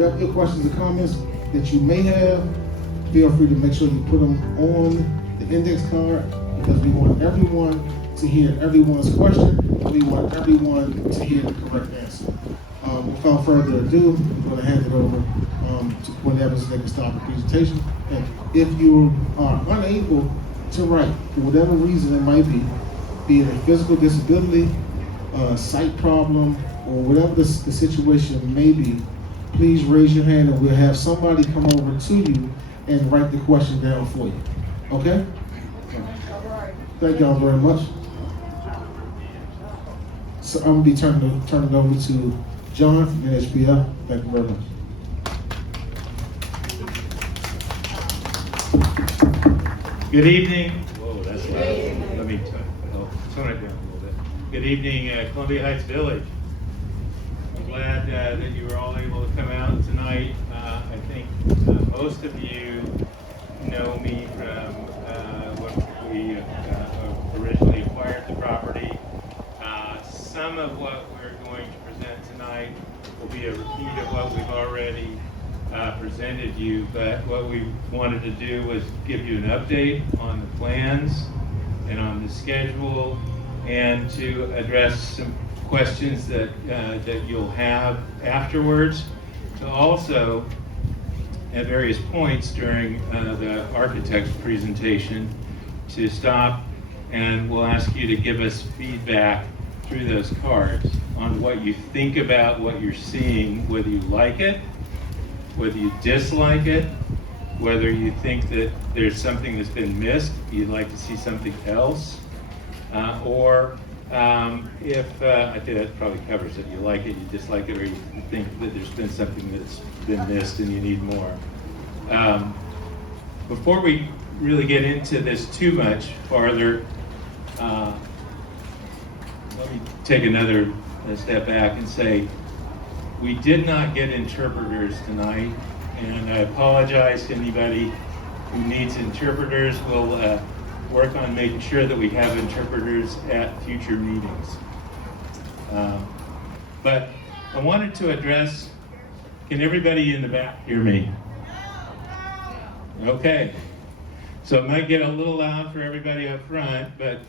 whatever your questions or comments that you may have, feel free to make sure you put them on the index card, because we want everyone to hear everyone's question. We want everyone to hear the correct answer. Without further ado, I'm going to hand it over to Quinn Evans so they can start the presentation. And if you are unable to write, for whatever reason it might be it a physical disability, sight problem, or whatever the situation may be, please raise your hand and we'll have somebody come over to you and write the question down for you. Okay? Thank y'all very much. So I'm going to be turning it over to John from NHPL. Thank you very much. Good evening. Whoa, that's loud. Let me tone it down a little bit. Good evening, Columbia Heights Village. I'm glad that you were all able to come out tonight. I think most of you know me from when we originally acquired the property. Some of what we're going to present tonight will be a repeat of what we've already presented you, but what we wanted to do was give you an update on the plans and on the schedule, and to address some questions that you'll have afterwards. To also, at various points during the architect's presentation, to stop and we'll ask you to give us feedback through those cards on what you think about what you're seeing, whether you like it, whether you dislike it, whether you think that there's something that's been missed, you'd like to see something else, or if, I think that probably covers it, you like it, you dislike it, or you think that there's been something that's been missed and you need more. Before we really get into this too much farther, let me take another step back and say, we did not get interpreters tonight, and I apologize to anybody who needs interpreters. We'll work on making sure that we have interpreters at future meetings. But I wanted to address, can everybody in the back hear me? Okay. So it might get a little loud for everybody up front, but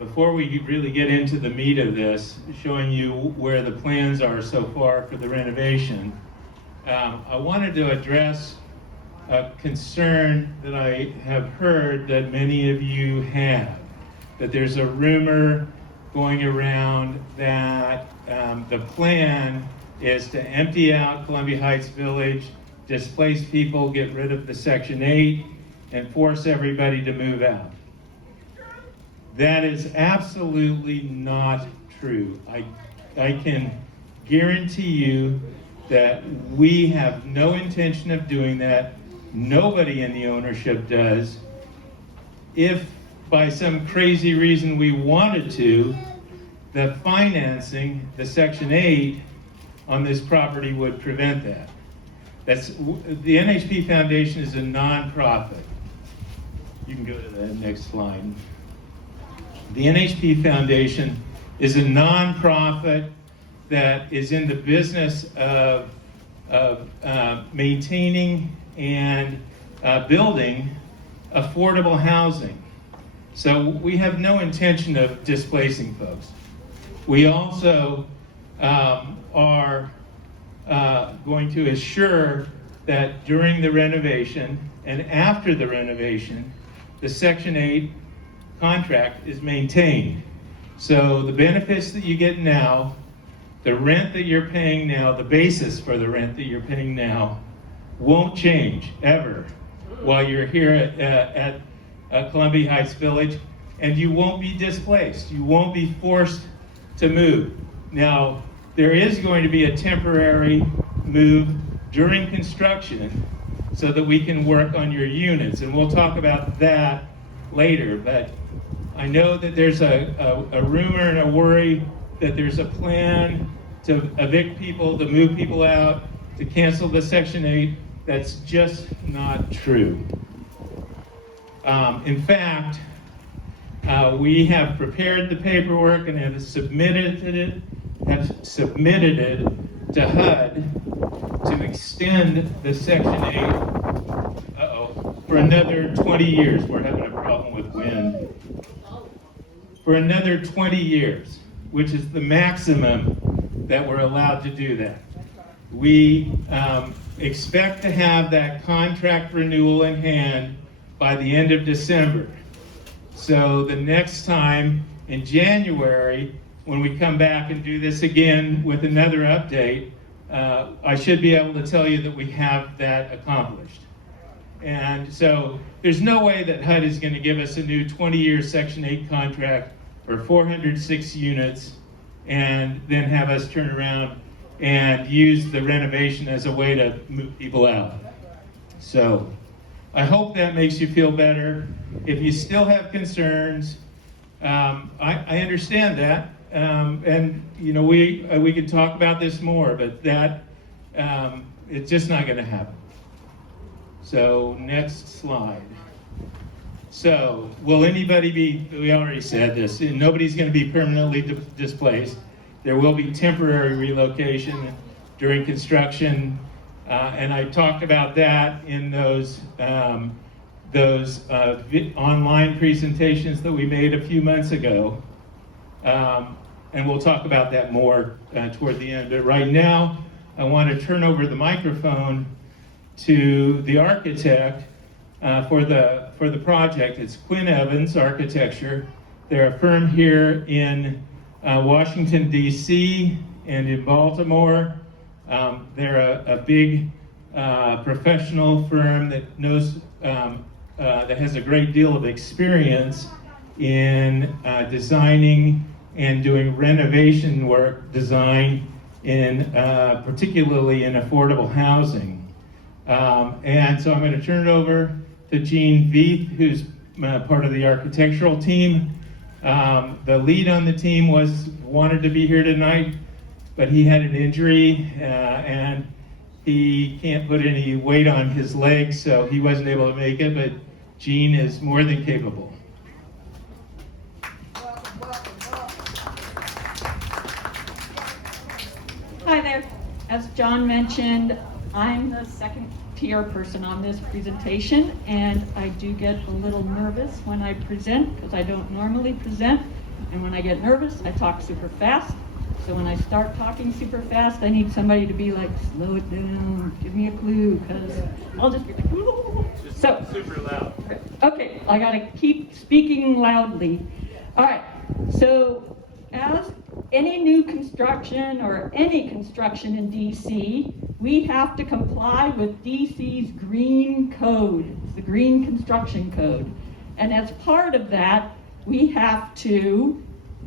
before we really get into the meat of this, showing you where the plans are so far for the renovation, I wanted to address a concern that I have heard that many of you have, that there's a rumor going around that the plan is to empty out Columbia Heights Village, displace people, get rid of the Section 8, and force everybody to move out. That is absolutely not true. I can guarantee you that we have no intention of doing that. Nobody in the ownership does. If by some crazy reason we wanted to, the financing, the Section 8 on this property would prevent that. The NHP Foundation is a nonprofit. You can go to the next slide. The NHP Foundation is a nonprofit that is in the business of maintaining and building affordable housing. So we have no intention of displacing folks. We also are going to assure that during the renovation and after the renovation, the Section 8 contract is maintained. So the benefits that you get now, the rent that you're paying now, the basis for the rent that you're paying now won't change ever while you're here at Columbia Heights Village, and you won't be displaced. You won't be forced to move. Now, there is going to be a temporary move during construction so that we can work on your units, and we'll talk about that later. But I know that there's a rumor and a worry that there's a plan to evict people, to move people out, to cancel the Section 8. That's just not true. In fact, we have prepared the paperwork and have submitted it to HUD to extend the Section 8 for another 20 years. We're having a problem with wind. For another 20 years, which is the maximum that we're allowed to do that. We expect to have that contract renewal in hand by the end of December. So the next time in January, when we come back and do this again with another update, I should be able to tell you that we have that accomplished. And so there's no way that HUD is going to give us a new 20-year Section 8 contract for 406 units and then have us turn around and use the renovation as a way to move people out. So I hope that makes you feel better. If you still have concerns, I understand that. And you know, we could talk about this more, but that it's just not going to happen. So next slide. So will anybody be, we already said this, nobody's going to be permanently displaced. There will be temporary relocation during construction, and I talked about that in those online presentations that we made a few months ago. And we'll talk about that more toward the end. But right now, I want to turn over the microphone to the architect for the project. It's Quinn Evans Architecture. They're a firm here in Washington, D.C. and in Baltimore. They're a big professional firm that knows, that has a great deal of experience in designing and doing renovation work, design in particularly in affordable housing. And so I'm going to turn it over to Gene Veith, who's part of the architectural team. The lead on the team wanted to be here tonight, but he had an injury and he can't put any weight on his legs, so he wasn't able to make it, but Gene is more than capable. Hi there. As John mentioned, I'm the second tier person on this presentation, and I do get a little nervous when I present because I don't normally present, and when I get nervous, I talk super fast. So when I start talking super fast, I need somebody to be like, slow it down, give me a clue, because I'll just be like, ooh. So Super loud. Okay, I gotta keep speaking loudly. All right, so as any new construction or any construction in DC, we have to comply with DC's green code. It's the green construction code. And as part of that, we have to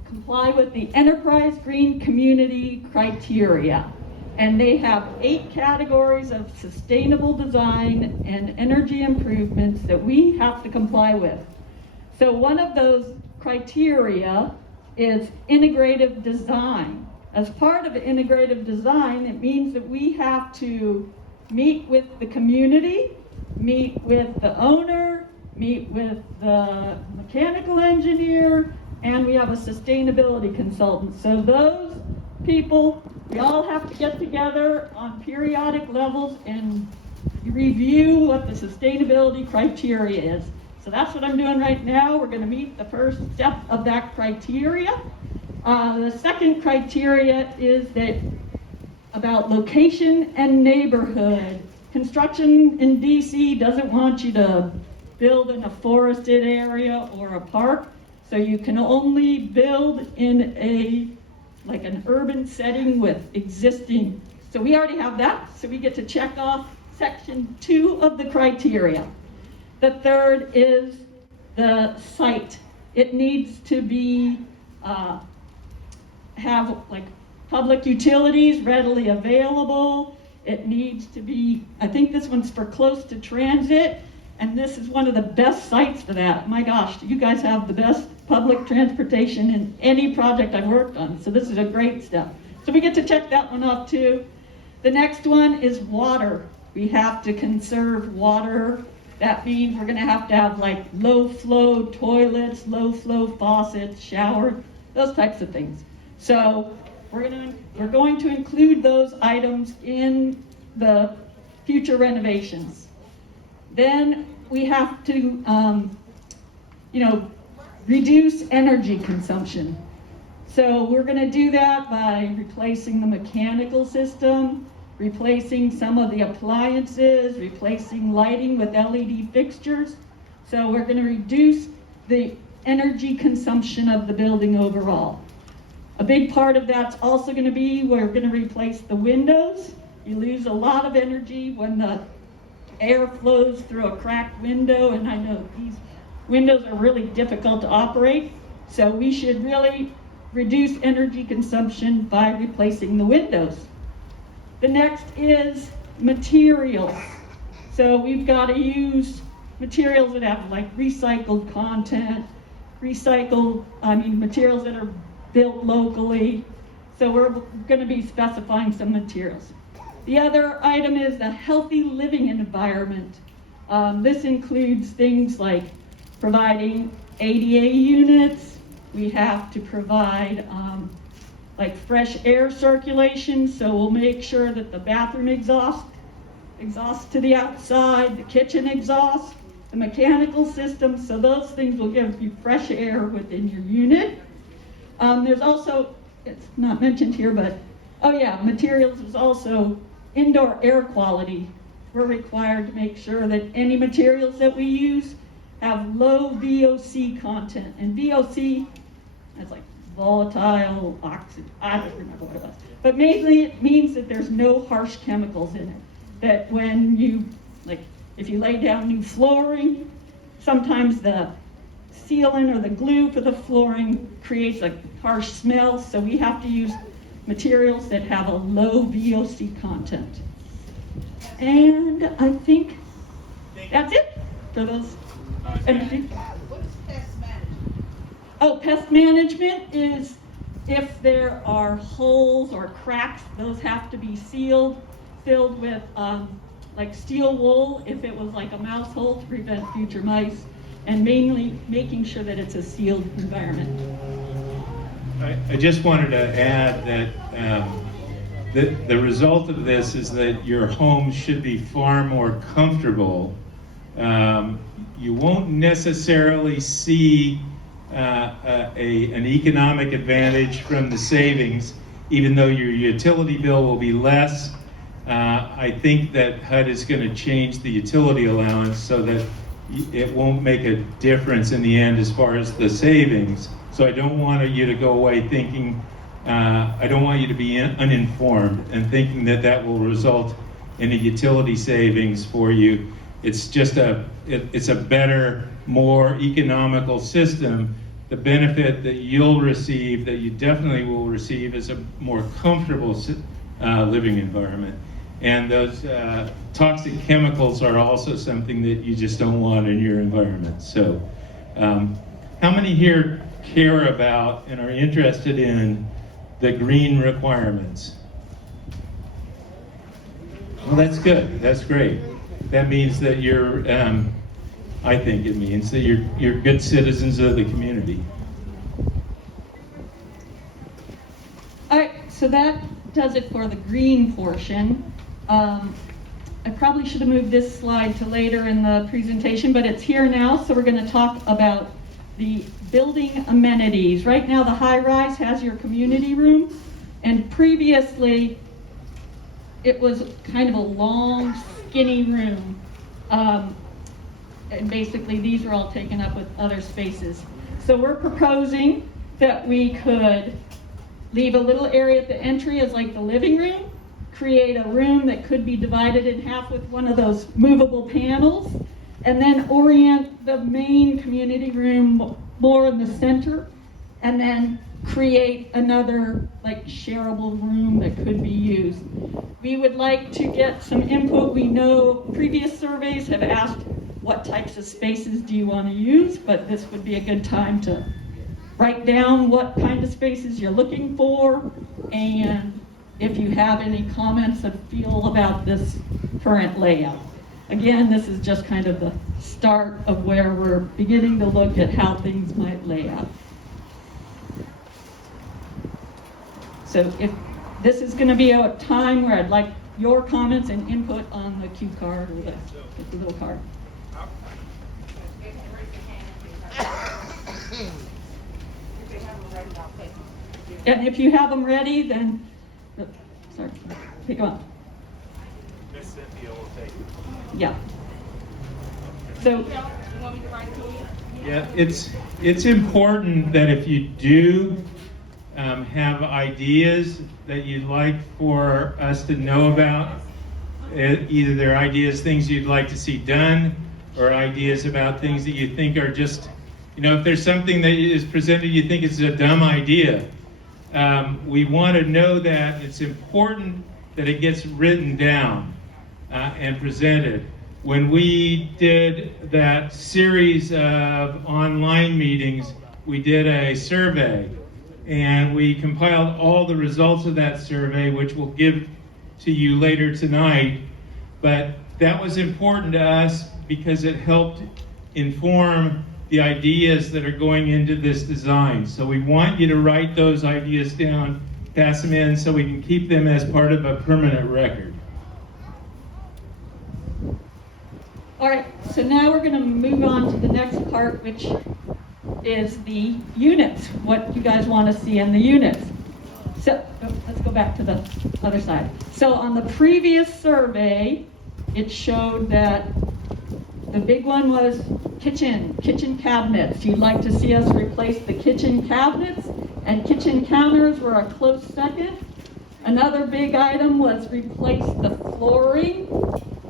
comply with the Enterprise Green Community criteria. And they have 8 categories of sustainable design and energy improvements that we have to comply with. So one of those criteria is integrative design. As part of integrative design, it means that we have to meet with the community, meet with the owner, meet with the mechanical engineer, and we have a sustainability consultant. So those people, we all have to get together on periodic levels and review what the sustainability criteria is. So that's what I'm doing right now. We're going to meet the first step of that criteria. The second criteria is that about location and neighborhood. Construction in DC doesn't want you to build in a forested area or a park, so you can only build in like an urban setting with existing. So we already have that, so we get to check off section 2 of the criteria. The third is the site. It needs to be have like public utilities readily available. It needs to be, I think this one's for close to transit, and this is one of the best sites for that. My gosh, you guys have the best public transportation in any project I've worked on, so this is a great step. So we get to check that one off too. The next one is water. We have to conserve water. That means we're gonna have to have like low flow toilets, low flow faucets, shower, those types of things. So we're going to include those items in the future renovations. Then we have to, reduce energy consumption. So we're going to do that by replacing the mechanical system, replacing some of the appliances, replacing lighting with LED fixtures. So we're going to reduce the energy consumption of the building overall. A big part of that's also going to be we're going to replace the windows. You lose a lot of energy when the air flows through a cracked window, and I know these windows are really difficult to operate, so we should really reduce energy consumption by replacing the windows. The next is materials. So we've got to use materials that have like recycled content, materials that are built locally. So we're going to be specifying some materials. The other item is the healthy living environment. This includes things like providing ADA units. We have to provide like fresh air circulation, so we'll make sure that the bathroom exhaust to the outside, the kitchen exhaust, the mechanical system, so those things will give you fresh air within your unit. There's also, it's not mentioned here, but materials is also indoor air quality. We're required to make sure that any materials that we use have low VOC content. And VOC, that's like volatile oxide, I don't remember what it was. But mainly it means that there's no harsh chemicals in it. That when you, like if you lay down new flooring, sometimes the sealant or the glue for the flooring creates a harsh smell, so we have to use materials that have a low VOC content. And I think that's it for those energy. What is pest management? Oh, pest management is if there are holes or cracks, those have to be sealed, filled with like steel wool if it was like a mouse hole to prevent future mice, and mainly making sure that it's a sealed environment. I just wanted to add that the result of this is that your home should be far more comfortable. You won't necessarily see an economic advantage from the savings, even though your utility bill will be less. I think that HUD is going to change the utility allowance so that it won't make a difference in the end as far as the savings. So I don't want you to go away thinking, I don't want you to be uninformed and thinking that that will result in a utility savings for you. It's just it's a better, more economical system. The benefit that you'll receive, that you definitely will receive, is a more comfortable living environment. And those toxic chemicals are also something that you just don't want in your environment. So how many here care about and are interested in the green requirements? Well, that's good. That's great. That means that you're, I think it means that you're good citizens of the community. All right, so that does it for the green portion. I probably should have moved this slide to later in the presentation, but it's here now, so we're going to talk about the building amenities. Right now, the high-rise has your community room, and previously, it was kind of a long, skinny room. And basically, these are all taken up with other spaces. So we're proposing that we could leave a little area at the entry as like the living room, create a room that could be divided in half with one of those movable panels, and then orient the main community room more in the center, and then create another like shareable room that could be used. We would like to get some input. We know previous surveys have asked what types of spaces do you want to use, but this would be a good time to write down what kind of spaces you're looking for, and if you have any comments that feel about this current layout. Again, this is just kind of the start of where we're beginning to look at how things might lay out. So if this is going to be a time where I'd like your comments and input on the cue card or the little card. And if you have them ready, then, sorry, pick them up. Miss Cynthia will take it. Yeah. So, Yeah, it's important that if you do have ideas that you'd like for us to know about, either they're ideas, things you'd like to see done, or ideas about things that you think are just, if there's something that is presented you think is a dumb idea, we want to know that. It's important that it gets written down and presented. When we did that series of online meetings, we did a survey, and we compiled all the results of that survey, which we'll give to you later tonight. But that was important to us because it helped inform the ideas that are going into this design. So we want you to write those ideas down, pass them in, so we can keep them as part of a permanent record. all right, so now we're going to move on to the next part, which is the units, what you guys want to see in the units. So let's go back to the other side. So on the previous survey, it showed that the big one was kitchen cabinets. You'd like to see us replace the kitchen cabinets, and kitchen counters were a close second. Another big item was replace the flooring,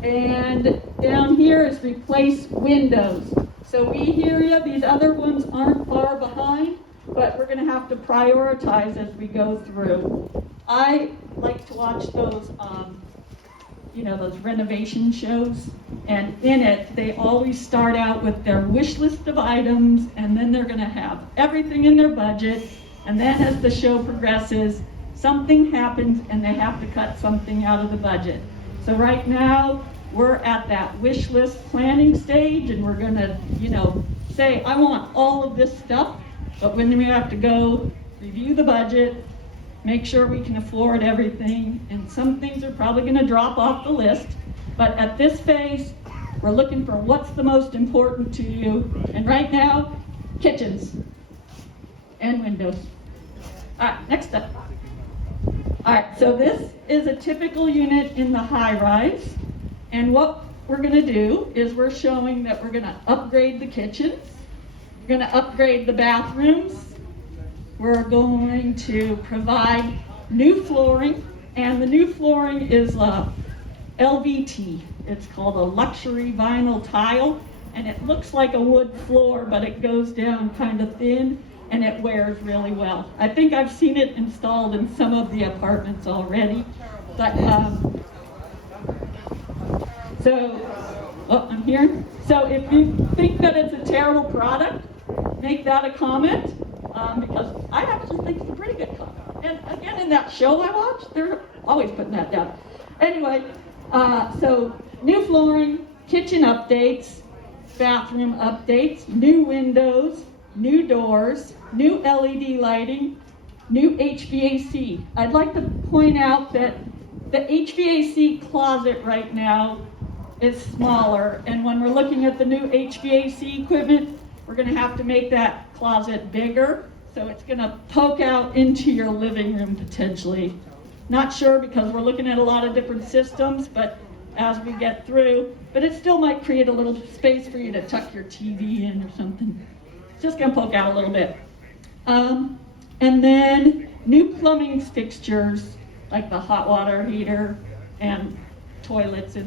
and down here is replace windows. So we hear you, these other ones aren't far behind, but we're gonna have to prioritize as we go through. I like to watch those, those renovation shows, and in it, they always start out with their wish list of items, and then they're gonna have everything in their budget, and then as the show progresses, something happens and they have to cut something out of the budget. So right now, we're at that wish list planning stage, and we're gonna, say, I want all of this stuff, but when we have to go review the budget, make sure we can afford everything, and some things are probably gonna drop off the list. But at this phase, we're looking for what's the most important to you, and right now, kitchens and windows. All right, next up. All right, so this is a typical unit in the high-rise. And what we're gonna do is we're showing that we're gonna upgrade the kitchens, we're gonna upgrade the bathrooms, we're going to provide new flooring, and the new flooring is LVT. It's called a luxury vinyl tile, and it looks like a wood floor, but it goes down kind of thin, and it wears really well. I think I've seen it installed in some of the apartments already, but I'm here. So if you think that it's a terrible product, make that a comment, because I actually think it's a pretty good comment. And again, in that show I watched, they're always putting that down. Anyway, so new flooring, kitchen updates, bathroom updates, new windows, new doors, new LED lighting, new HVAC. I'd like to point out that the HVAC closet right now is smaller, and when we're looking at the new HVAC equipment, we're gonna have to make that closet bigger, so it's gonna poke out into your living room potentially. Not sure, because we're looking at a lot of different systems, but as we get through, but it still might create a little space for you to tuck your TV in or something. It's just gonna poke out a little bit. And then new plumbing fixtures, like the hot water heater and toilets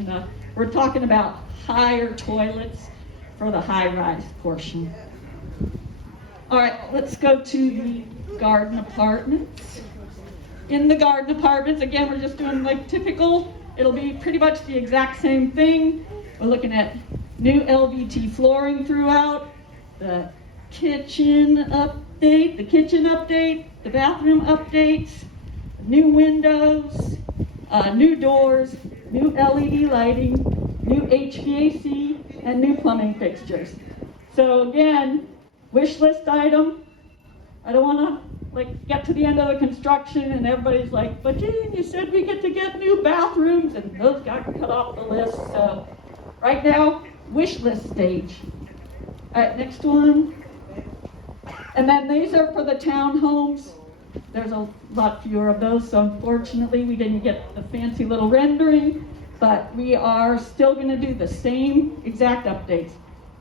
we're talking about higher toilets for the high-rise portion. All right, let's go to the garden apartments. In the garden apartments, again, we're just doing like typical. It'll be pretty much the exact same thing. We're looking at new LVT flooring throughout, the kitchen update, the bathroom updates, new windows, new doors, new LED lighting, new HVAC, and new plumbing fixtures. So again, wish list item. I don't want to like get to the end of the construction and everybody's like, but Jane, you said we get to get new bathrooms, and those got cut off the list. So right now, wish list stage. All right, next one. And then these are for the townhomes. There's a lot fewer of those, so unfortunately we didn't get the fancy little rendering, but we are still gonna do the same exact updates.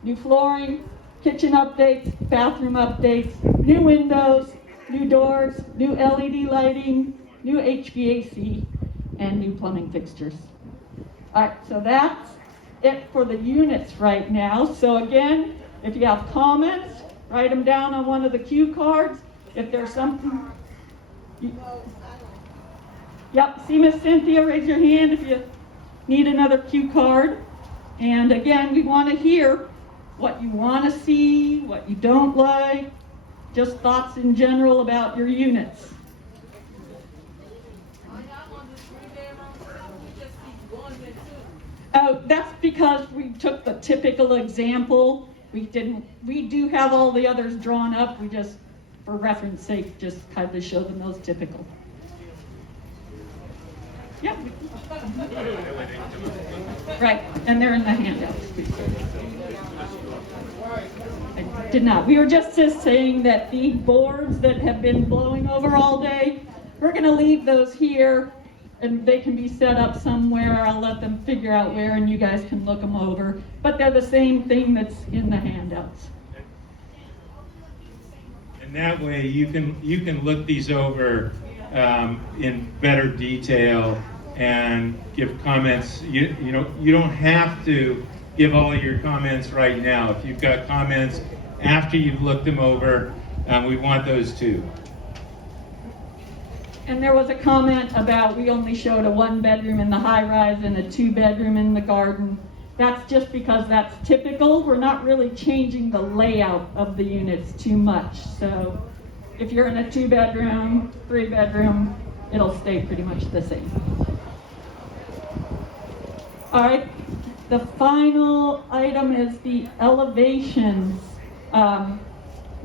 New flooring, kitchen updates, bathroom updates, new windows, new doors, new LED lighting, new HVAC, and new plumbing fixtures. All right, so that's it for the units right now. So again, if you have comments, write them down on one of the cue cards. If there's something, yep, see Miss Cynthia, raise your hand if you need another cue card. And again, we want to hear what you want to see, what you don't like, just thoughts in general about your units. Oh, that's because we took the typical example. We do have all the others drawn up. We just, for reference sake, just kind of show them those typical. Yeah. Right, and they're in the handouts too. I did not. We were just saying that the boards that have been blowing over all day, we're going to leave those here, and they can be set up somewhere. I'll let them figure out where, and you guys can look them over. But they're the same thing that's in the handouts. And that way you can look these over in better detail and give comments. You don't have to give all of your comments right now. If you've got comments after you've looked them over, we want those too. And there was a comment about we only showed a 1-bedroom in the high-rise and a 2-bedroom in the garden. That's just because that's typical. We're not really changing the layout of the units too much. So if you're in a 2-bedroom, 3-bedroom, it'll stay pretty much the same. All right, the final item is the elevations.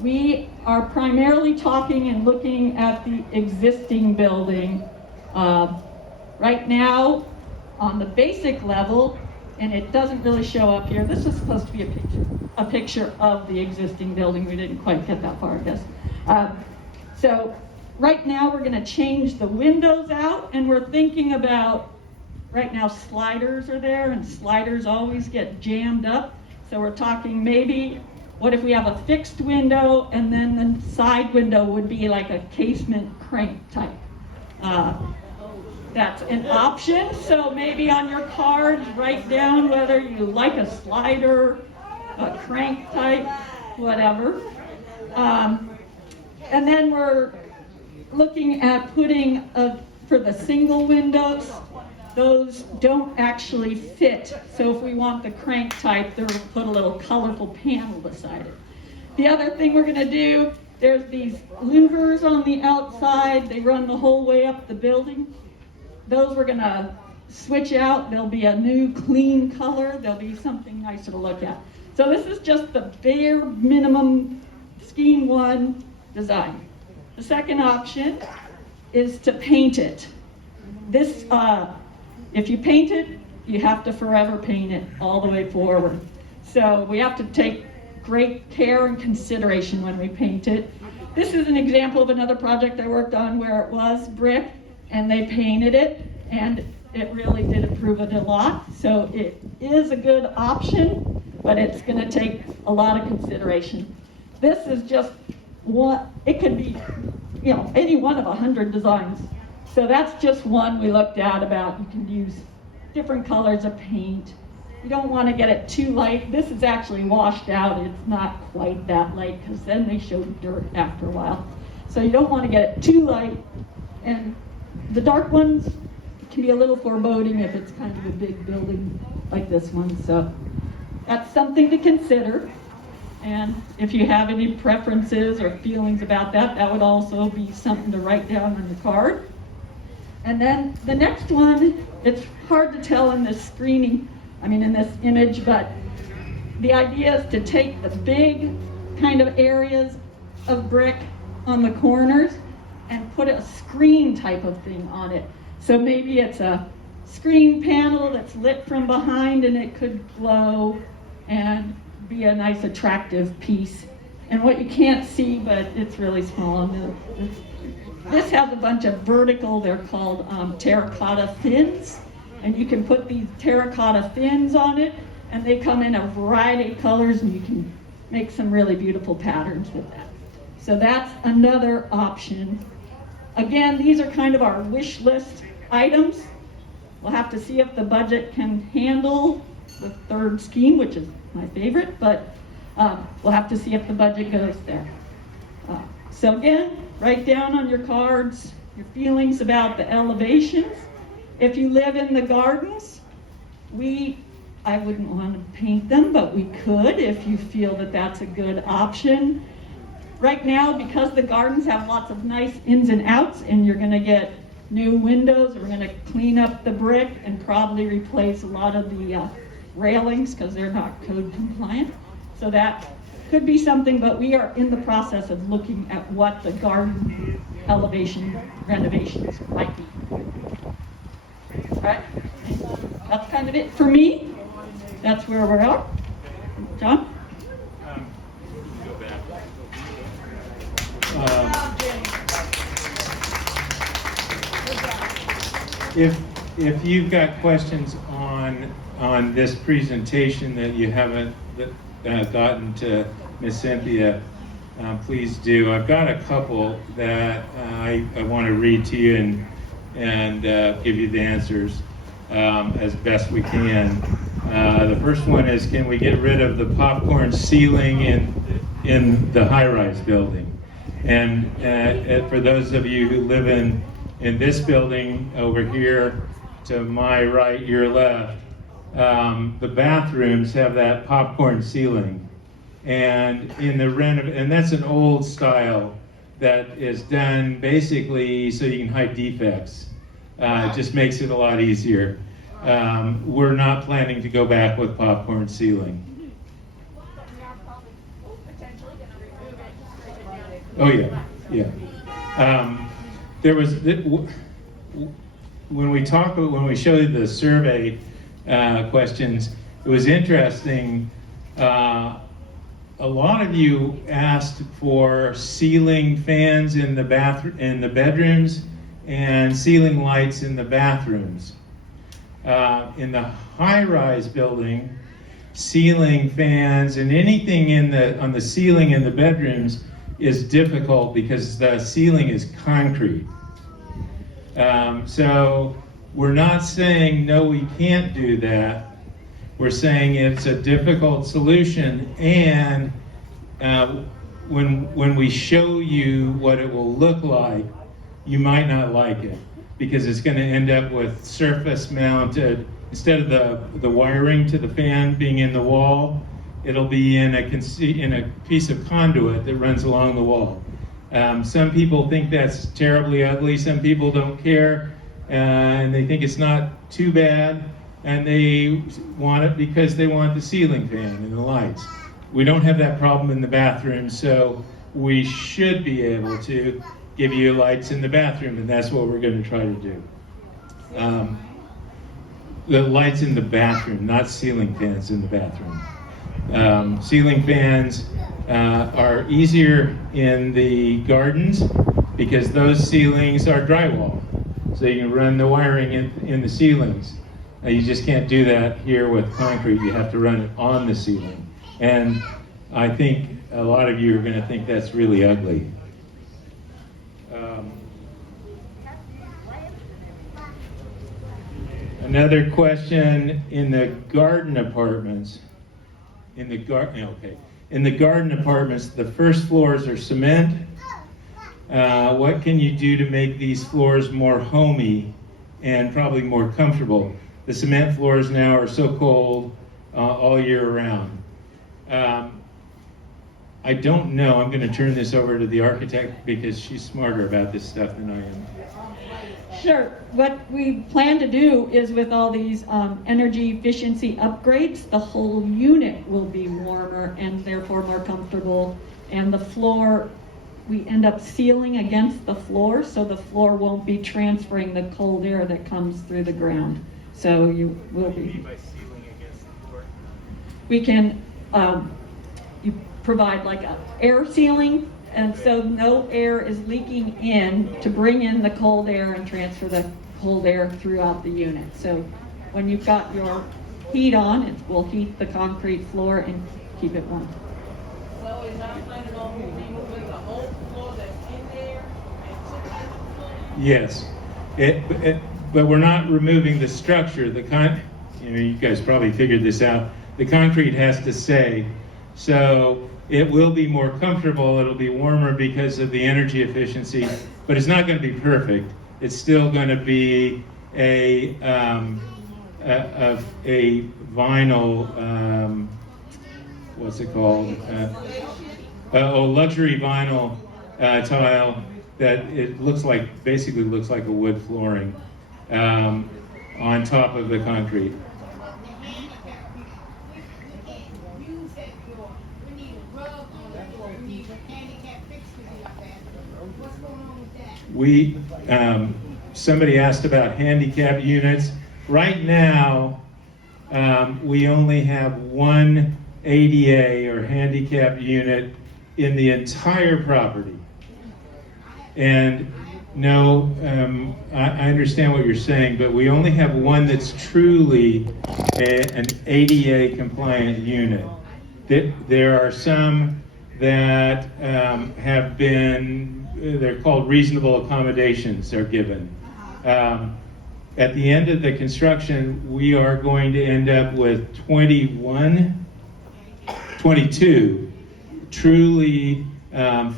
We are primarily talking and looking at the existing building. Right now, on the basic level, and it doesn't really show up here, this is supposed to be a picture of the existing building. We didn't quite get that far, I guess. So right now we're gonna change the windows out, and we're thinking about, right now sliders are there, and sliders always get jammed up. So we're talking maybe, what if we have a fixed window and then the side window would be like a casement crank type? That's an option. So maybe on your cards, write down whether you like a slider, a crank type, whatever. And then we're looking at putting, for the single windows, those don't actually fit. So if we want the crank type, they'll put a little colorful panel beside it. The other thing we're gonna do, there's these louvers on the outside. They run the whole way up the building. Those we're gonna switch out. There'll be a new clean color. There'll be something nicer to look at. So this is just the bare minimum Scheme 1 design. The second option is to paint it. This, if you paint it, you have to forever paint it all the way forward. So we have to take great care and consideration when we paint it. This is an example of another project I worked on where it was brick and they painted it, and it really did improve it a lot. So it is a good option, but it's gonna take a lot of consideration. This is just one, it could be, any one of 100 designs. So that's just one we looked at about you can use different colors of paint. You don't want to get it too light. This is actually washed out. It's not quite that light because then they show dirt after a while. So you don't want to get it too light. And the dark ones can be a little foreboding if it's kind of a big building like this one. So that's something to consider. And if you have any preferences or feelings about that, that would also be something to write down on the card. And then the next one, it's hard to tell in this in this image, but the idea is to take the big kind of areas of brick on the corners and put a screen type of thing on it. So maybe it's a screen panel that's lit from behind and it could glow and be a nice attractive piece. And what you can't see, but it's really small, this has a bunch of vertical, they're called terracotta fins. And you can put these terracotta fins on it, and they come in a variety of colors, and you can make some really beautiful patterns with that. So that's another option. Again, these are kind of our wish list items. We'll have to see if the budget can handle the third scheme, which is my favorite, but we'll have to see if the budget goes there. So again, write down on your cards your feelings about the elevations. If you live in the gardens, I wouldn't want to paint them, but we could if you feel that that's a good option. Right now, because the gardens have lots of nice ins and outs, and you're going to get new windows, we're going to clean up the brick and probably replace a lot of the railings because they're not code compliant. So that could be something, but we are in the process of looking at what the garden elevation renovations might be. All right, that's kind of it for me. That's where we're at. John? Go back. If you've got questions on this presentation that you haven't gotten to Miss Cynthia, please do. I've got a couple that I want to read to you and give you the answers as best we can. The first one is, can we get rid of the popcorn ceiling in the high-rise building? And for those of you who live in this building over here, to my right, your left, the bathrooms have that popcorn ceiling. And and that's an old style that is done basically so you can hide defects. It just makes it a lot easier. We're not planning to go back with popcorn ceiling. Oh yeah. There was when we showed the survey questions, it was interesting. A lot of you asked for ceiling fans in the bedrooms and ceiling lights in the bathrooms. In the high-rise building, ceiling fans and anything on the ceiling in the bedrooms is difficult because the ceiling is concrete. So we're not saying no, we can't do that. We're saying it's a difficult solution, and when we show you what it will look like, you might not like it because it's going to end up with surface mounted, instead of the wiring to the fan being in the wall, it'll be in a piece of conduit that runs along the wall. Some people think that's terribly ugly. Some people don't care, and they think it's not too bad, and they want it because they want the ceiling fan and the lights. We don't have that problem in the bathroom, so we should be able to give you lights in the bathroom, and that's what we're going to try to do. The lights in the bathroom, not ceiling fans in the bathroom. Ceiling fans are easier in the gardens because those ceilings are drywall. So you can run the wiring in the ceilings. You just can't do that here with concrete. You have to run it on the ceiling. And I think a lot of you are going to think that's really ugly. Another question, in the garden apartments, in the garden apartments, the first floors are cement. What can you do to make these floors more homey and probably more comfortable? The cement floors now are so cold all year round. I don't know. I'm going to turn this over to the architect because she's smarter about this stuff than I am. Sure. What we plan to do is, with all these energy efficiency upgrades, the whole unit will be warmer and therefore more comfortable, and the floor we end up sealing against the floor, so the floor won't be transferring the cold air that comes through the ground. So you will What do you be. mean by sealing against the floor? We can, you provide like a air sealing, and so no air is leaking in to bring in the cold air and transfer the cold air throughout the unit. So when you've got your heat on, it will heat the concrete floor and keep it warm. So is our planning on removing the whole floor that's in there and putting it on the floor? Yes, but we're not removing the structure. You guys probably figured this out. The concrete has to stay, so it will be more comfortable. It'll be warmer because of the energy efficiency, but it's not going to be perfect. It's still going to be a vinyl. What's it called? Luxury vinyl tile that it basically looks like a wood flooring on top of the concrete. Somebody asked about handicap units. Right now, we only have one ADA or handicap unit in the entire property. And no, I understand what you're saying, but we only have one that's truly an ADA compliant unit. There are some that have been, they're called reasonable accommodations are given. At the end of the construction, we are going to end up with 22 truly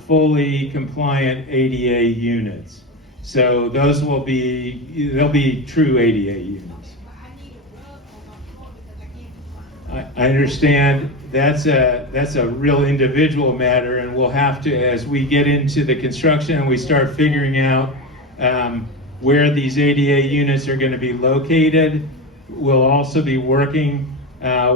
fully compliant ADA units. So those they'll be true ADA units. I understand that's a real individual matter, and we'll have to, as we get into the construction and we start figuring out where these ADA units are going to be located, we'll also be working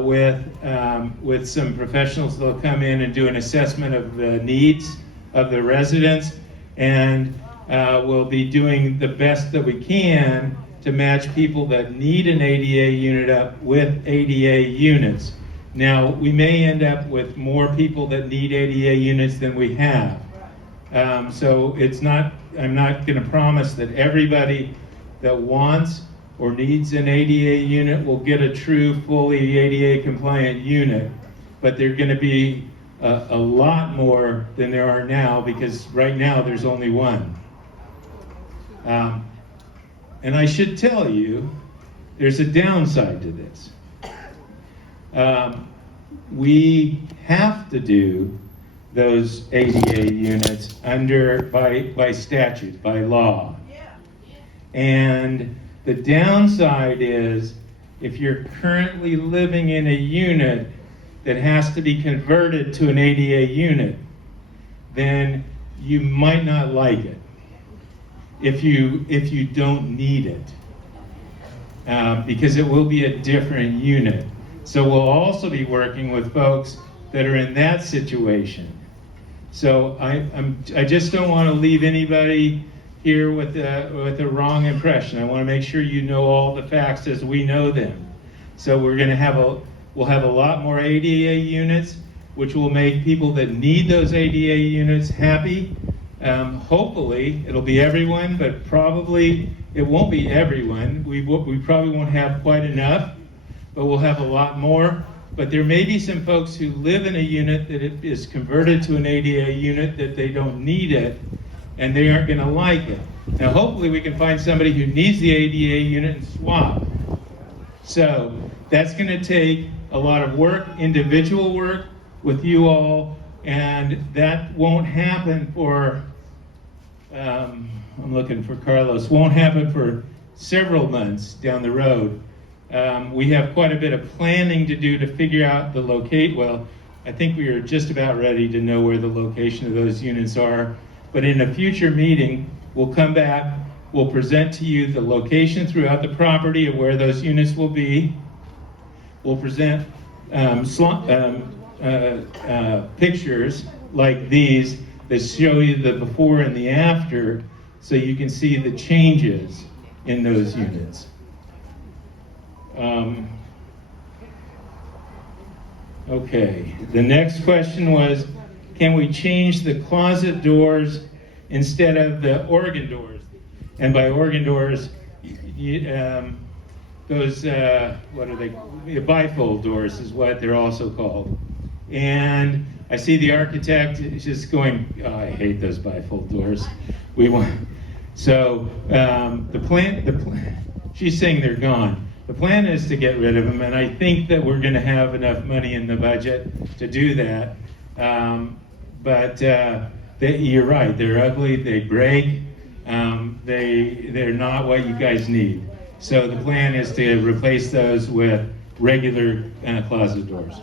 with some professionals that'll come in and do an assessment of the needs of the residents, and we'll be doing the best that we can to match people that need an ADA unit up with ADA units. Now, we may end up with more people that need ADA units than we have. So I'm not going to promise that everybody that wants or needs an ADA unit will get a true, fully ADA compliant unit, but they're going to be a lot more than there are now, because right now there's only one. And I should tell you, there's a downside to this. We have to do those ADA units by statute, by law. And the downside is, if you're currently living in a unit that has to be converted to an ADA unit, then you might not like it if you don't need it, because it will be a different unit. So we'll also be working with folks that are in that situation. So I just don't want to leave anybody here with the wrong impression. I want to make sure you know all the facts as we know them. So we'll have a lot more ADA units, which will make people that need those ADA units happy. Hopefully it'll be everyone, but probably it won't be everyone. We probably won't have quite enough, but we'll have a lot more. But there may be some folks who live in a unit that it is converted to an ADA unit that they don't need it, and they aren't going to like it. Now, hopefully we can find somebody who needs the ADA unit and swap. So that's going to take a lot of work, individual work with you all, and that won't happen for, I'm looking for Carlos, won't happen for several months down the road. We have quite a bit of planning to do to figure out the well, I think we are just about ready to know where the location of those units are. But in a future meeting, we'll come back, we'll present to you the location throughout the property of where those units will be. We'll present pictures like these that show you the before and the after, so you can see the changes in those units. Okay, the next question was, can we change the closet doors instead of the organ doors? And by organ doors, those, what are they? Bifold doors is what they're also called. And I see the architect is just going, oh, I hate those bifold doors. We want, so the plan, she's saying they're gone. The plan is to get rid of them, and I think that we're gonna have enough money in the budget to do that. You're right, they're ugly, they break, they're not what you guys need. So the plan is to replace those with regular closet doors.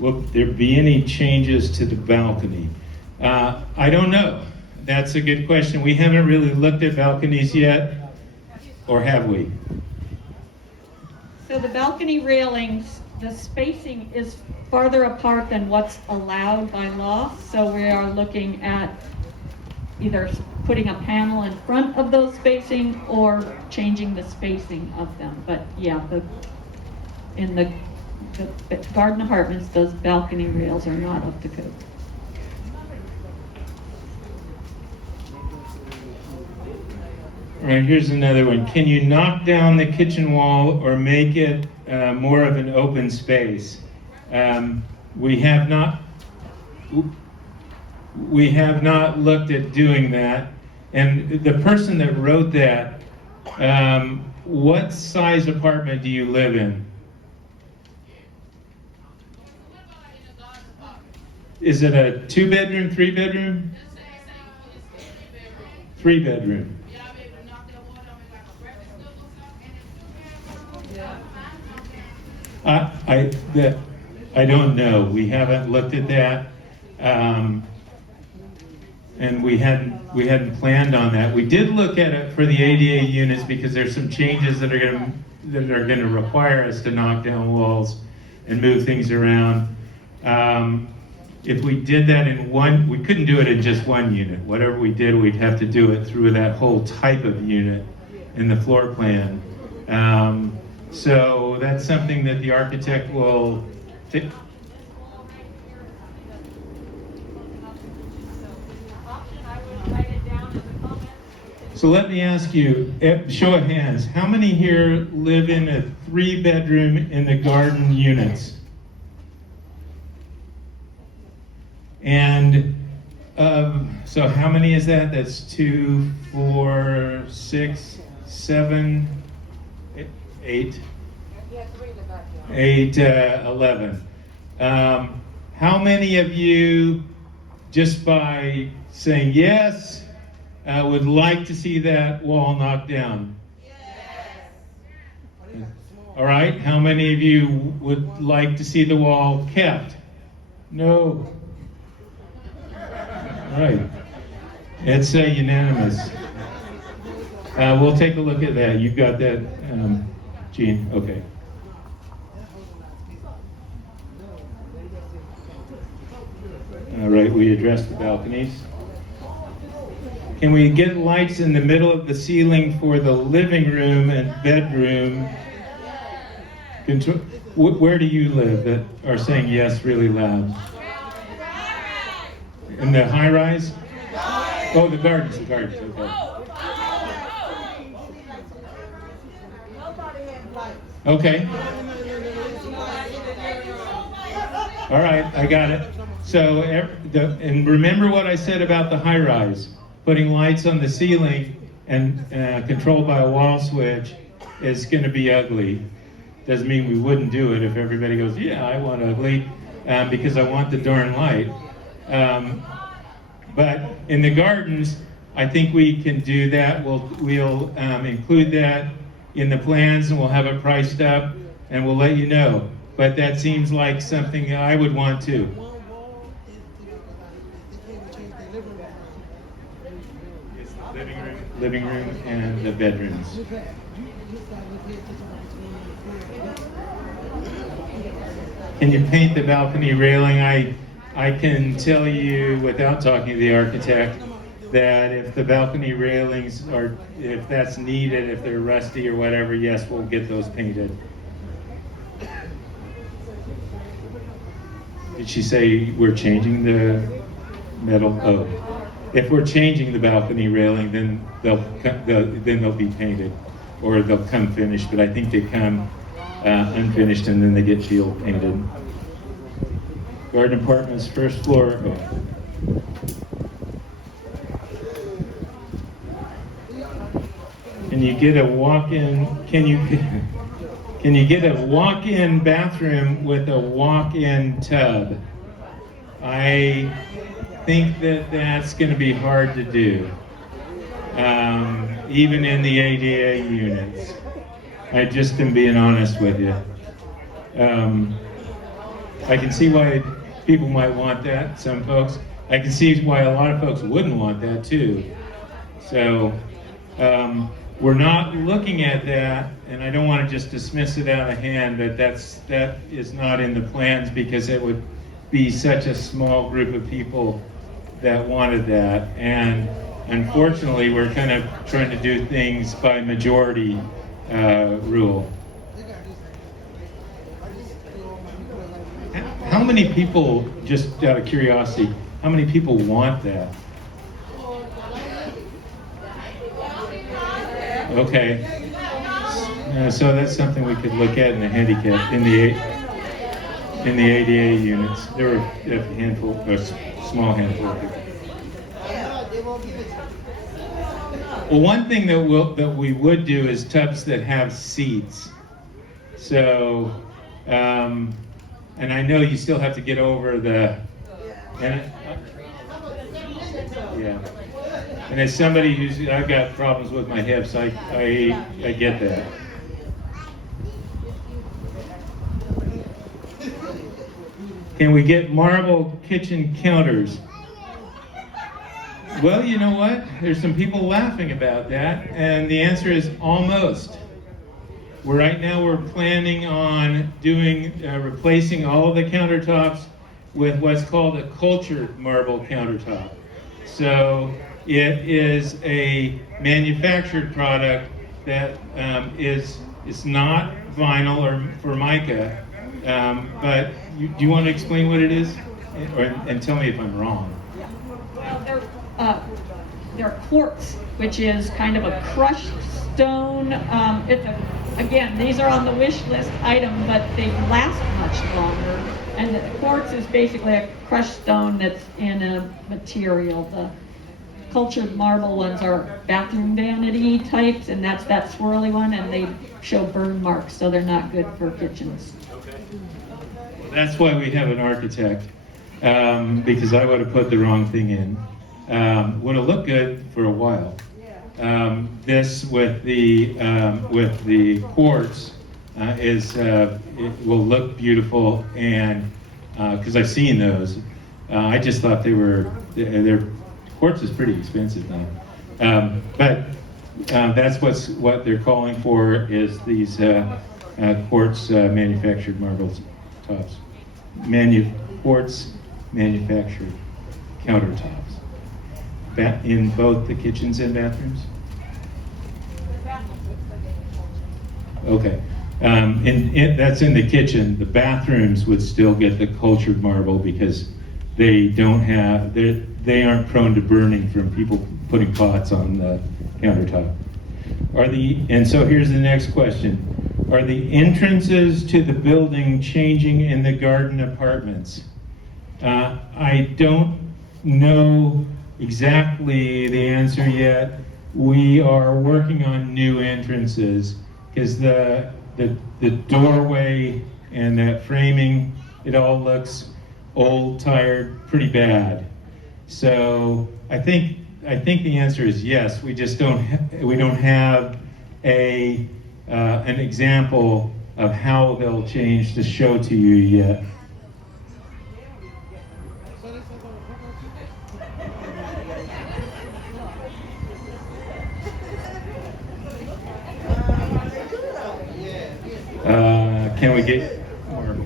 Will there be any changes to the balcony? I don't know. That's a good question. We haven't really looked at balconies yet, or have we? So the balcony railings, the spacing is farther apart than what's allowed by law. So we are looking at either putting a panel in front of those spacing or changing the spacing of them. But yeah, in the garden apartments, those balcony rails are not up to code. All right, here's another one. Can you knock down the kitchen wall or make it more of an open space? We have not looked at doing that. And the person that wrote that, what size apartment do you live in? Is it a 2-bedroom, 3-bedroom? 3-bedroom. I don't know. We haven't looked at that, and we hadn't planned on that. We did look at it for the ADA units because there's some changes that are going to require us to knock down walls and move things around. If we did that in one, we couldn't do it in just one unit. Whatever we did, we'd have to do it through that whole type of unit in the floor plan. So that's something that the architect will take. So let me ask you, show of hands, how many here live in a 3-bedroom in the garden units? And so how many is that? That's 2, 4, 6, 7, 8. 8, 11. How many of you, just by saying yes, would like to see that wall knocked down? Yes. All right. How many of you would like to see the wall kept? No. All right. It's unanimous. We'll take a look at that. You've got that, Gene? Okay. All right, we addressed the balconies. Can we get lights in the middle of the ceiling for the living room and bedroom? Where do you live that are saying yes really loud? In the high rise? Oh, the gardens, okay. Okay. All right, I got it. So, and remember what I said about the high rise. Putting lights on the ceiling and controlled by a wall switch is going to be ugly. Doesn't mean we wouldn't do it if everybody goes, yeah, I want ugly, because I want the darn light. But in the gardens, I think we can do that. We'll include that in the plans, and we'll have it priced up, and we'll let you know. But that seems like something I would want to. It's the living room. living room and the bedrooms. Can you paint the balcony railing? I can tell you without talking to the architect that if the balcony railings are, if that's needed, if they're rusty or whatever, yes, we'll get those painted. Did she say we're changing the metal? Oh, if we're changing the balcony railing, then they'll be painted, or they'll come finished. But I think they come unfinished and then they get field painted. Garden apartments, first floor. Oh. Can you get a walk-in? Can you get a walk-in bathroom with a walk-in tub? I think that that's going to be hard to do, even in the ADA units. I just am being honest with you. I can see why people might want that, some folks. I can see why a lot of folks wouldn't want that too. So we're not looking at that, and I don't want to just dismiss it out of hand, that that is not in the plans, because it would be such a small group of people that wanted that. And unfortunately, we're kind of trying to do things by majority rule. How many people, just out of curiosity, how many people want that? Okay, so that's something we could look at in the handicap, in the ADA units. There were a handful, a small handful of people. Well, one thing that we would do is tubs that have seats. So, and I know you still have to get over the, yeah. And as somebody who's, I've got problems with my hips, I get that. Can we get marble kitchen counters? Well, you know what? There's some people laughing about that, and the answer is almost. Right now we're planning on doing, replacing all of the countertops with what's called a cultured marble countertop. So it is a manufactured product that it's not vinyl or formica, but do you want to explain what it is, and tell me if I'm wrong? Well, they're quartz, which is kind of a crushed stone. Again, these are on the wish list item, but they last much longer. And the quartz is basically a crushed stone that's in a material. The cultured marble ones are bathroom vanity types, and that's that swirly one, and they show burn marks, so they're not good for kitchens. Okay. Well, that's why we have an architect, because I would have put the wrong thing in. Would have looked good for a while. This with the quartz it will look beautiful, and because I've seen those, I just thought their quartz is pretty expensive now, but that's what they're calling for, is these quartz manufactured marble tops, quartz manufactured countertops. In both the kitchens and bathrooms? Okay. That's in the kitchen. The bathrooms would still get the cultured marble because they aren't prone to burning from people putting pots on the countertop. And so here's the next question. Are the entrances to the building changing in the garden apartments? I don't know exactly the answer yet. We are working on new entrances because the doorway and that framing, it all looks old, tired, pretty bad. So I think the answer is yes. We just don't have an example of how they'll change to show to you yet. can we get more?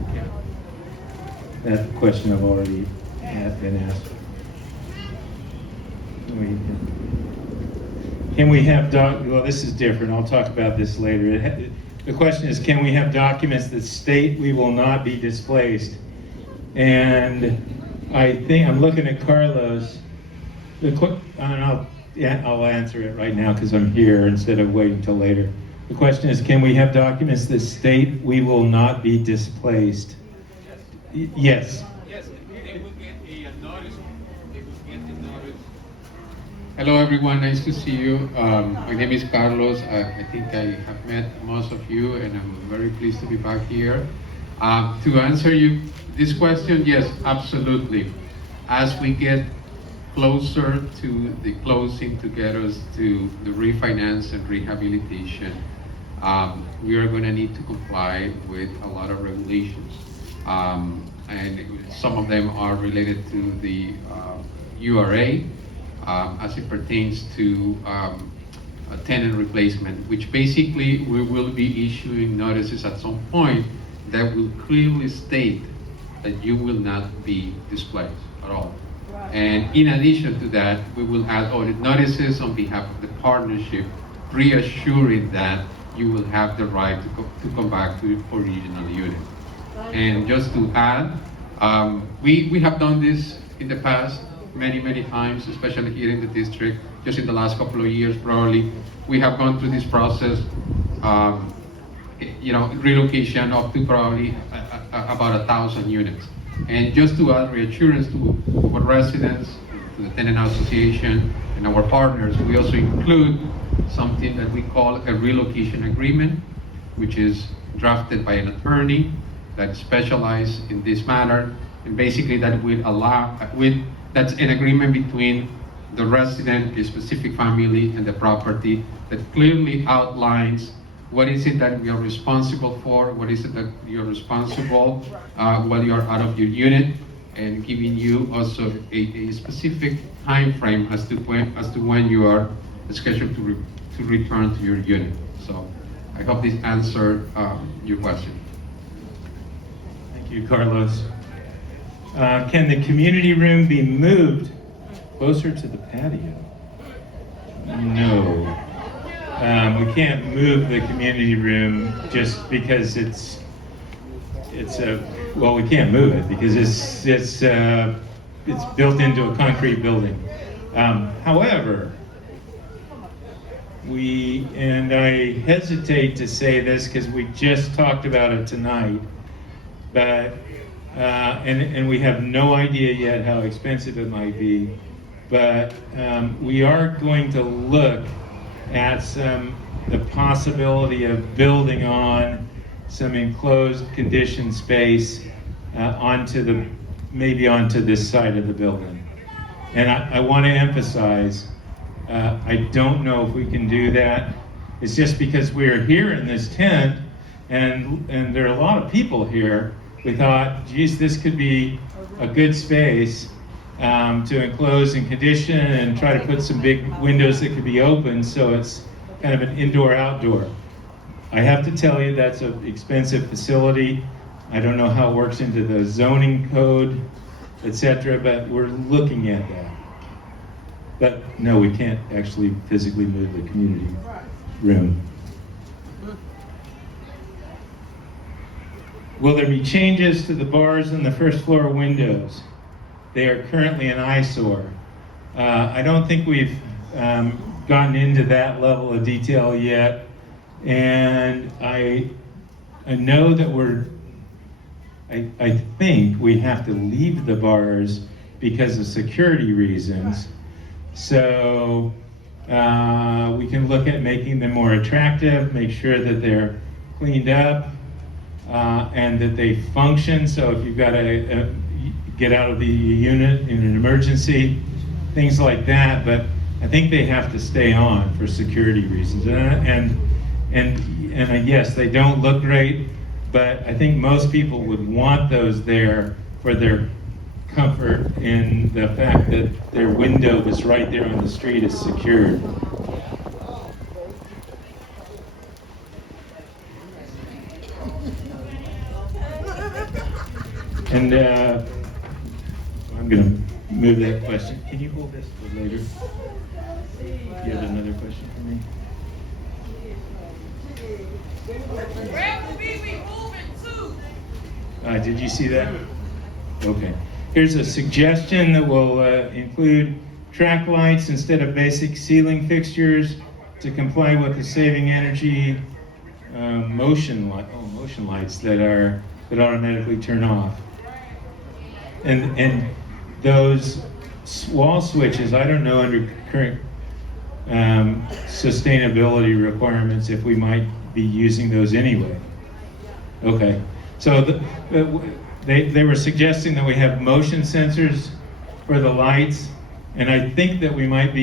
That question I've already been asked. Can we have well, this is different. I'll talk about this later. The question is, can we have documents that state we will not be displaced? And I think I'm looking at Carlos. I'll answer it right now because I'm here instead of waiting till later. The question is, can we have documents that state we will not be displaced? Yes. Yes, they will get a notice. They will get the notice. Hello, everyone. Nice to see you. My name is Carlos. I think I have met most of you, and I'm very pleased to be back here. To answer you this question, yes, absolutely. As we get closer to the closing to get us to the refinance and rehabilitation, we are going to need to comply with a lot of regulations. And some of them are related to the URA as it pertains to a tenant replacement, which basically we will be issuing notices at some point that will clearly state that you will not be displaced at all. And in addition to that, we will add audit notices on behalf of the partnership, reassuring that you will have the right to come back to the original unit. And just to add, we have done this in the past many times, especially here in the district, just in the last couple of years probably. We have gone through this process, relocation up to probably about 1,000 units. And just to add reassurance to our residents, to the tenant association, and our partners, we also include something that we call a relocation agreement, which is drafted by an attorney that specializes in this matter, and basically that will that's an agreement between the resident, the specific family, and the property that clearly outlines what is it that we are responsible for, what is it that you're responsible while you're out of your unit, and giving you also a specific time frame as to when you are scheduled to return to your unit. So I hope this answered your question. Thank you, Carlos. Can the community room be moved closer to the patio? No. We can't move the community room just because we can't move it because it's built into a concrete building. However, and I hesitate to say this because we just talked about it tonight, but and we have no idea yet how expensive it might be, but we are going to look at the possibility of building on some enclosed conditioned space onto this side of the building. And I want to emphasize, I don't know if we can do that. It's just because we're here in this tent and there are a lot of people here. We thought, geez, this could be a good space to enclose and condition and try to put some big windows that could be open so it's kind of an indoor-outdoor. I have to tell you that's an expensive facility. I don't know how it works into the zoning code, etc., but we're looking at that. But no, we can't actually physically move the community room. Will there be changes to the bars and the first floor windows? They are currently an eyesore. I don't think we've gotten into that level of detail yet. And I know that I think we have to leave the bars because of security reasons. So we can look at making them more attractive, make sure that they're cleaned up, and that they function. So if you've got to get out of the unit in an emergency, things like that. But I think they have to stay on for security reasons. And yes, they don't look great, but I think most people would want those there for their comfort in the fact that their window that's right there on the street is secured. And I'm going to move that question. Can you hold this for later? You have another question for me? Where will we be moving to? Did you see that? Okay. Here's a suggestion that will include track lights instead of basic ceiling fixtures to comply with the saving energy motion lights that automatically turn off. And those wall switches, I don't know under current sustainability requirements if we might be using those anyway. Okay, so they were suggesting that we have motion sensors for the lights, and I think that we might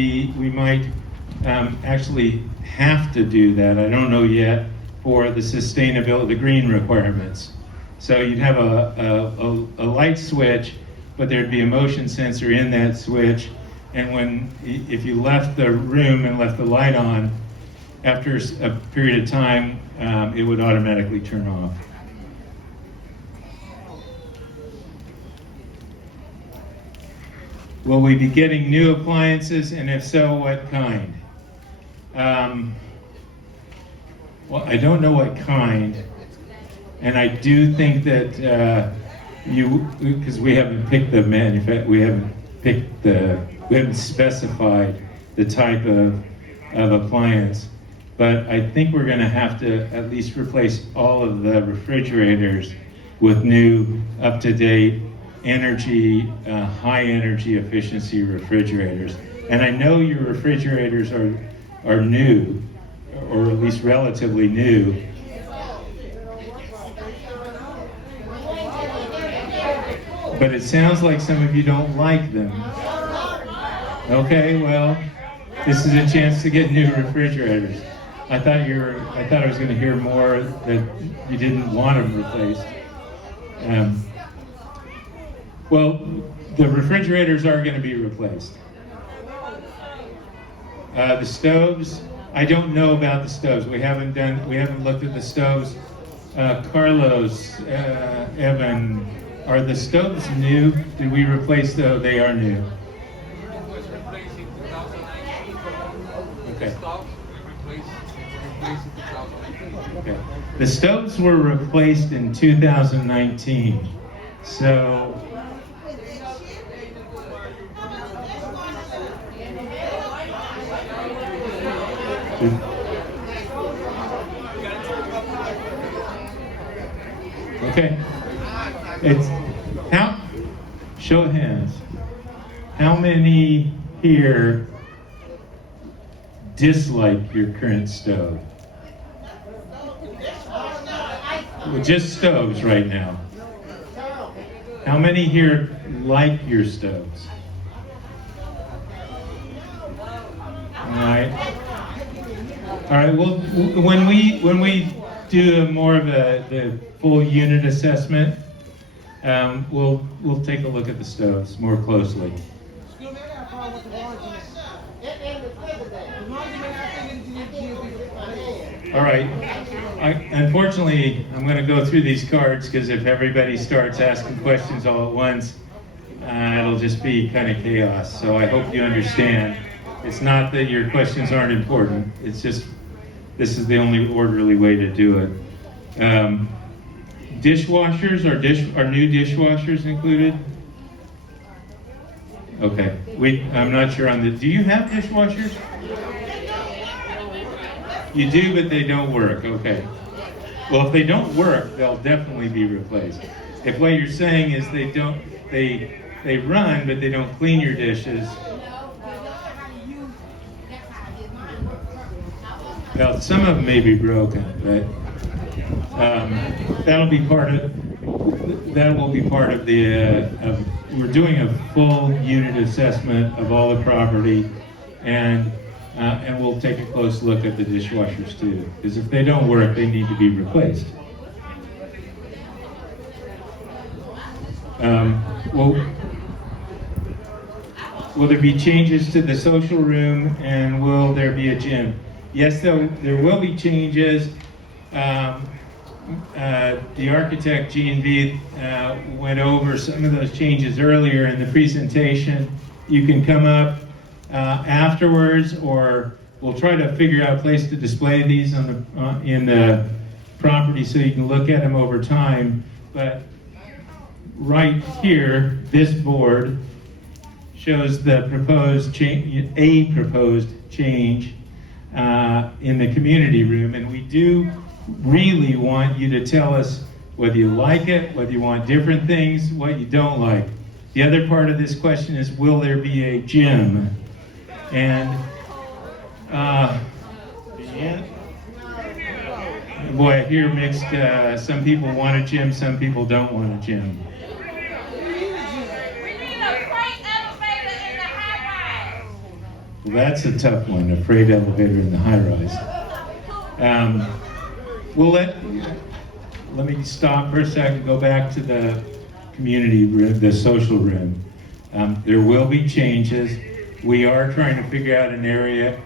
actually have to do that. I don't know yet for the sustainability, the green requirements. So you'd have a light switch, but there'd be a motion sensor in that switch, and if you left the room and left the light on, after a period of time, it would automatically turn off. Will we be getting new appliances, and if so, what kind? Well, I don't know what kind, and I do think that because we haven't picked the we haven't specified the type of appliance, but I think we're going to have to at least replace all of the refrigerators with new, up-to-date energy, high energy efficiency refrigerators. And I know your refrigerators are new, or at least relatively new. But it sounds like some of you don't like them. Okay, well, this is a chance to get new refrigerators. I thought I was going to hear more that you didn't want them replaced. Well, the refrigerators are going to be replaced. The stoves, I don't know about the stoves. We haven't looked at the stoves. Carlos, Evan, are the stoves new? Did we replace those? They are new. Was replaced in 2019. Okay. Stoves we replaced in 2019. Okay. The stoves were replaced in 2019. So okay. It's show of hands. How many here dislike your current stove? Well, just stoves right now. How many here like your stoves? All right. All right. Well, when we do more of the full unit assessment, we'll take a look at the stoves more closely. Excuse me, I got a problem with the warranties. The warranty may not take into the All right. Unfortunately, I'm going to go through these cards because if everybody starts asking questions all at once, it'll just be kind of chaos. So I hope you understand. It's not that your questions aren't important. It's just this is the only orderly way to do it. Dishwashers, are new dishwashers included? Okay. I'm not sure on the. Do you have dishwashers? You do, but they don't work. Okay. Well, if they don't work, they'll definitely be replaced. If what you're saying is they run, but they don't clean your dishes. Well, some of them may be broken, but that will be part of the. We're doing a full unit assessment of all the property, and we'll take a close look at the dishwashers too, because if they don't work, they need to be replaced. Will there be changes to the social room, and will there be a gym? Yes, there will be changes. the architect G&V went over some of those changes earlier in the presentation. You can come up afterwards, or we'll try to figure out a place to display these in the property so you can look at them over time. But right here, this board shows the proposed change, a proposed change in the community room, and we do really want you to tell us whether you like it, whether you want different things, what you don't like. The other part of this question is, will there be a gym? And boy, I hear mixed, some people want a gym, some people don't want a gym. Well, that's a tough one, a freight elevator in the high rise. We'll let me stop for a second, go back to the community room, the social room. There will be changes. We are trying to figure out an area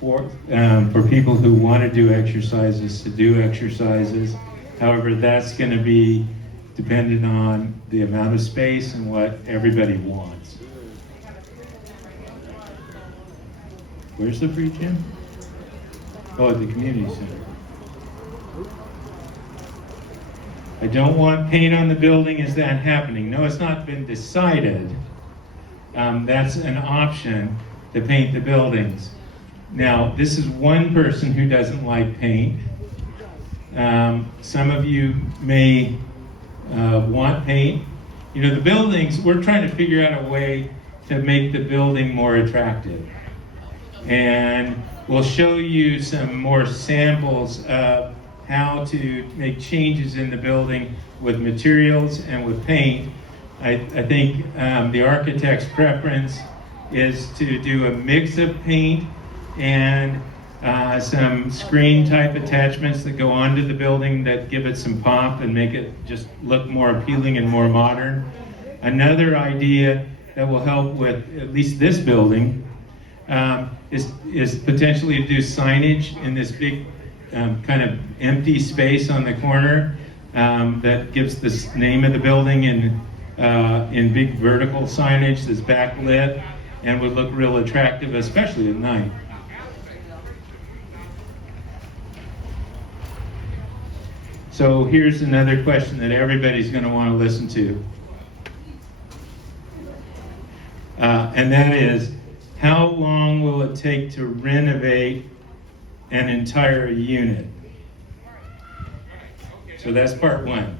for people who want to do exercises to do exercises. However, that's going to be dependent on the amount of space and what everybody wants. Where's the free gym? Oh, at the community center. I don't want paint on the building. Is that happening? No, it's not been decided. That's an option to paint the buildings. Now, this is one person who doesn't like paint. Some of you may want paint. You know, the buildings, we're trying to figure out a way to make the building more attractive. And we'll show you some more samples of how to make changes in the building with materials and with paint. I think the architect's preference is to do a mix of paint and some screen type attachments that go onto the building that give it some pop and make it just look more appealing and more modern. Another idea that will help with at least this building is potentially to do signage in this big kind of empty space on the corner that gives the name of the building in big vertical signage that's backlit and would look real attractive, especially at night. So here's another question that everybody's going to want to listen to. And that is, how long will it take to renovate an entire unit? So that's part one.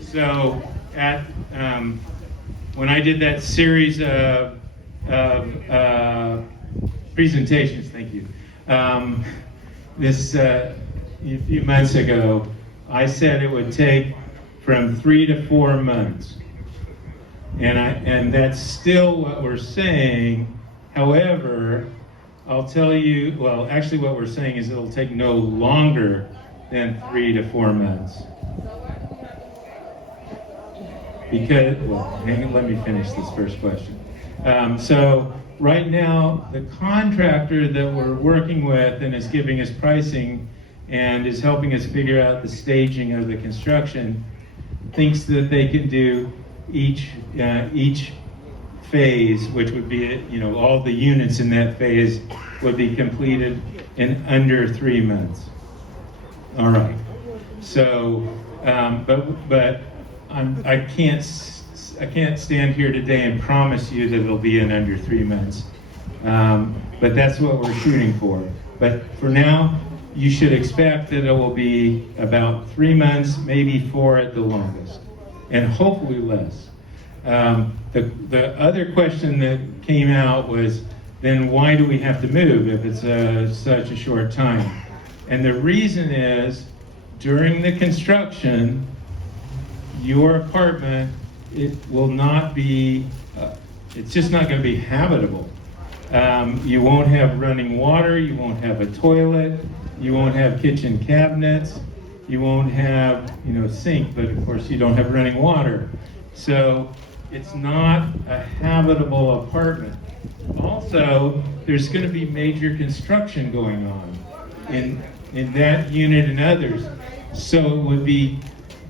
So when I did that series of presentations, thank you, a few months ago, I said it would take from 3 to 4 months. And that's still what we're saying. However, I'll tell you, well, actually what we're saying is it'll take no longer than 3 to 4 months. Because, well, hang on, let me finish this first question. So right now, the contractor that we're working with and is giving us pricing and is helping us figure out the staging of the construction thinks that they can do each phase, which would be, all the units in that phase would be completed in under 3 months. All right. So, but I can't stand here today and promise you that it'll be in under 3 months. But that's what we're shooting for. But for now, you should expect that it will be about 3 months, maybe 4 at the longest, and hopefully less. The other question that came out was, then why do we have to move if it's such a short time? And the reason is, during the construction, your apartment, it will not be, it's just not going to be habitable. You won't have running water, you won't have a toilet, you won't have kitchen cabinets, you won't have, sink, but of course you don't have running water. So it's not a habitable apartment. Also, there's going to be major construction going on in that unit and others. So it would be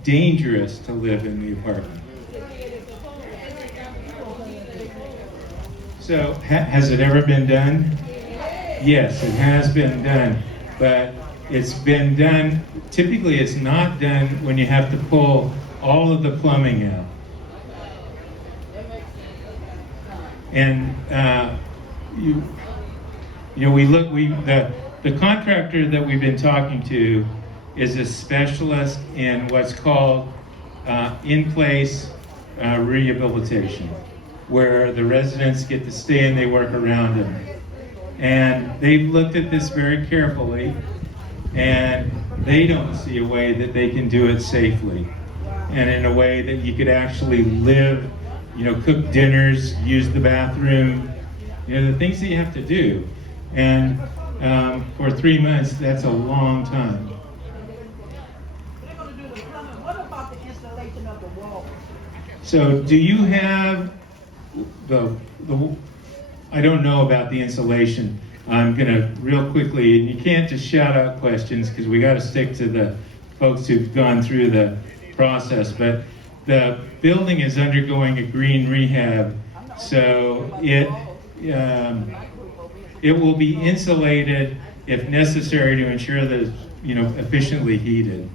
dangerous to live in the apartment. So has it ever been done? Yes, it has been done, but it's been done, typically it's not done when you have to pull all of the plumbing out. And the contractor that we've been talking to is a specialist in what's called in-place rehabilitation, where the residents get to stay and they work around them. And they've looked at this very carefully, and they don't see a way that they can do it safely and in a way that you could actually live, cook dinners, use the bathroom, the things that you have to do. And for 3 months, that's a long time. They're gonna do the plumbing. What about the installation of the walls? So do you have I don't know about the insulation. I'm gonna real quickly, and you can't just shout out questions because we gotta stick to the folks who've gone through the process, but the building is undergoing a green rehab, so it will be insulated if necessary to ensure that it's, efficiently heated.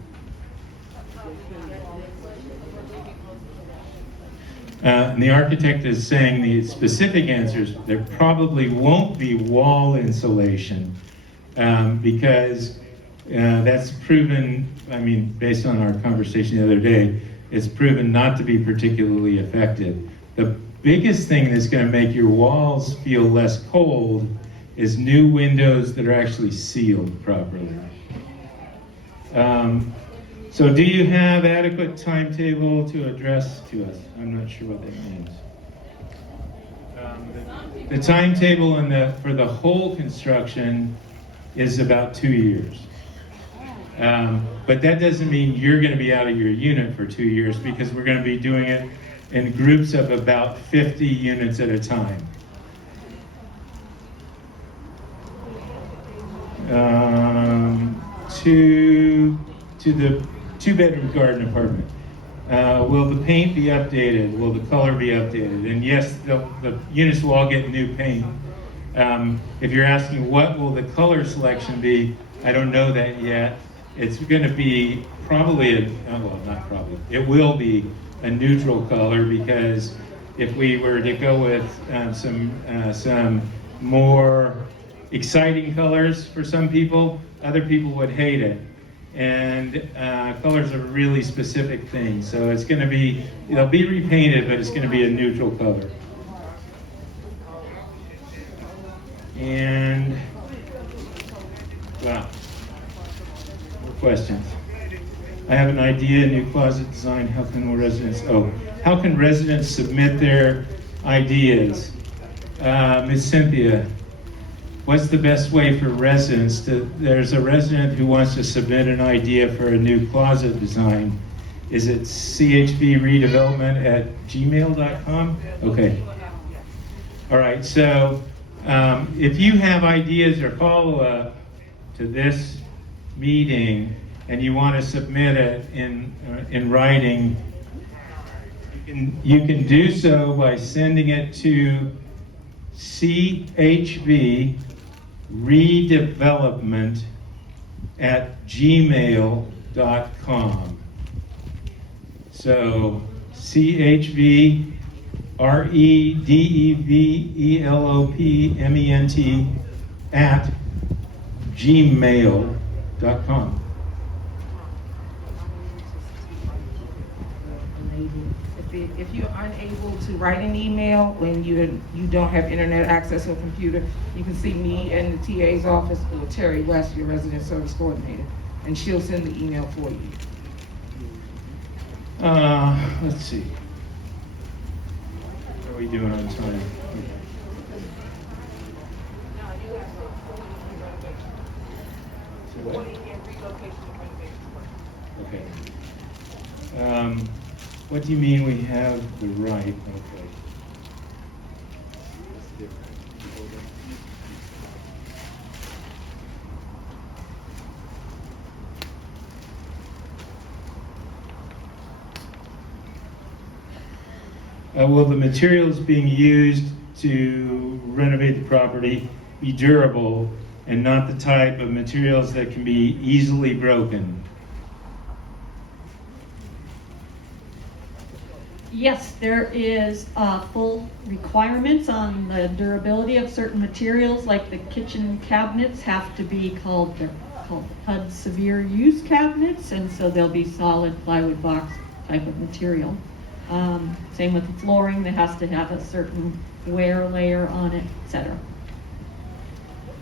And the architect is saying the specific answers, there probably won't be wall insulation because that's proven, based on our conversation the other day, it's proven not to be particularly effective. The biggest thing that's going to make your walls feel less cold is new windows that are actually sealed properly. So do you have adequate timetable to address to us? I'm not sure what that means. The timetable for the whole construction is about 2 years. But that doesn't mean you're going to be out of your unit for 2 years, because we're going to be doing it in groups of about 50 units at a time. To the 2-bedroom garden apartment. Will the paint be updated? Will the color be updated? And yes, the units will all get new paint. If you're asking what will the color selection be, I don't know that yet. It's going to be probably it will be a neutral color, because if we were to go with some more exciting colors for some people, other people would hate it. And colors are really specific things, so it's going to be, they'll be repainted, but it's going to be a neutral color. And wow, more questions. I have an idea, new closet design. How can residents submit their ideas? Ms. Cynthia, what's the best way for residents there's a resident who wants to submit an idea for a new closet design. Is it CHV Redevelopment at gmail.com? Okay. All right, so if you have ideas or follow-up to this meeting and you want to submit it in writing, you can do so by sending it to CHV Redevelopment at gmail.com. So CHV Redevelopment at gmail.com. If you're unable to write an email when you don't have internet access or computer, you can see me in the TA's office, or Terry West, your resident service coordinator, and she'll send the email for you. Let's see. How are we doing on time? Okay. What do you mean we have the right? Okay. will the materials being used to renovate the property be durable and not the type of materials that can be easily broken? Yes, there is full requirements on the durability of certain materials, like the kitchen cabinets have to be they're called HUD severe use cabinets, and so they'll be solid plywood box type of material. Same with the flooring, that has to have a certain wear layer on it, etc.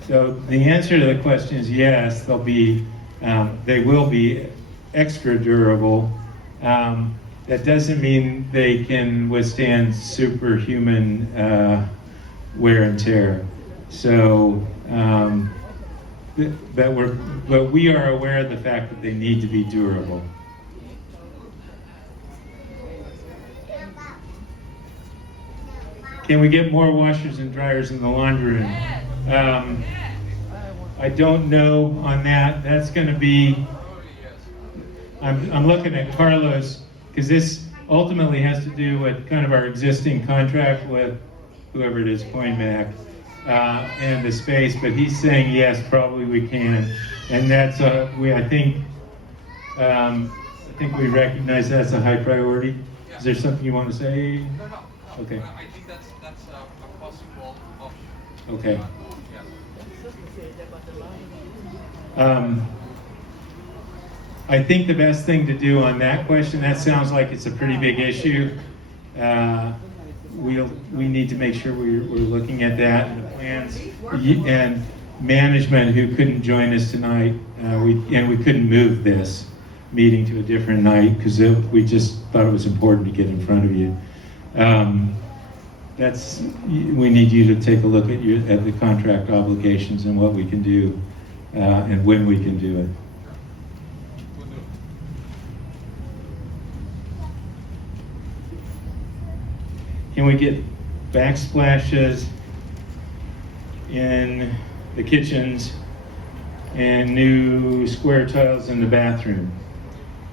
So the answer to the question is yes, they will be extra durable. That doesn't mean they can withstand superhuman wear and tear. So, but we are aware of the fact that they need to be durable. Can we get more washers and dryers in the laundry room? I don't know on that. That's going to be. I'm looking at Carlos, because this ultimately has to do with kind of our existing contract with whoever it is, CoinMac, and the space, but he's saying yes, probably we can. And that's, I think we recognize that's a high priority. Is there something you want to say? No. Okay. I think that's a possible option. Okay. Yes. I think the best thing to do on that question, that sounds like it's a pretty big issue. We need to make sure we're looking at that and the plans. And management, who couldn't join us tonight, we couldn't move this meeting to a different night because we just thought it was important to get in front of you. We need you to take a look at the contract obligations and what we can do and when we can do it. Can we get backsplashes in the kitchens and new square tiles in the bathroom?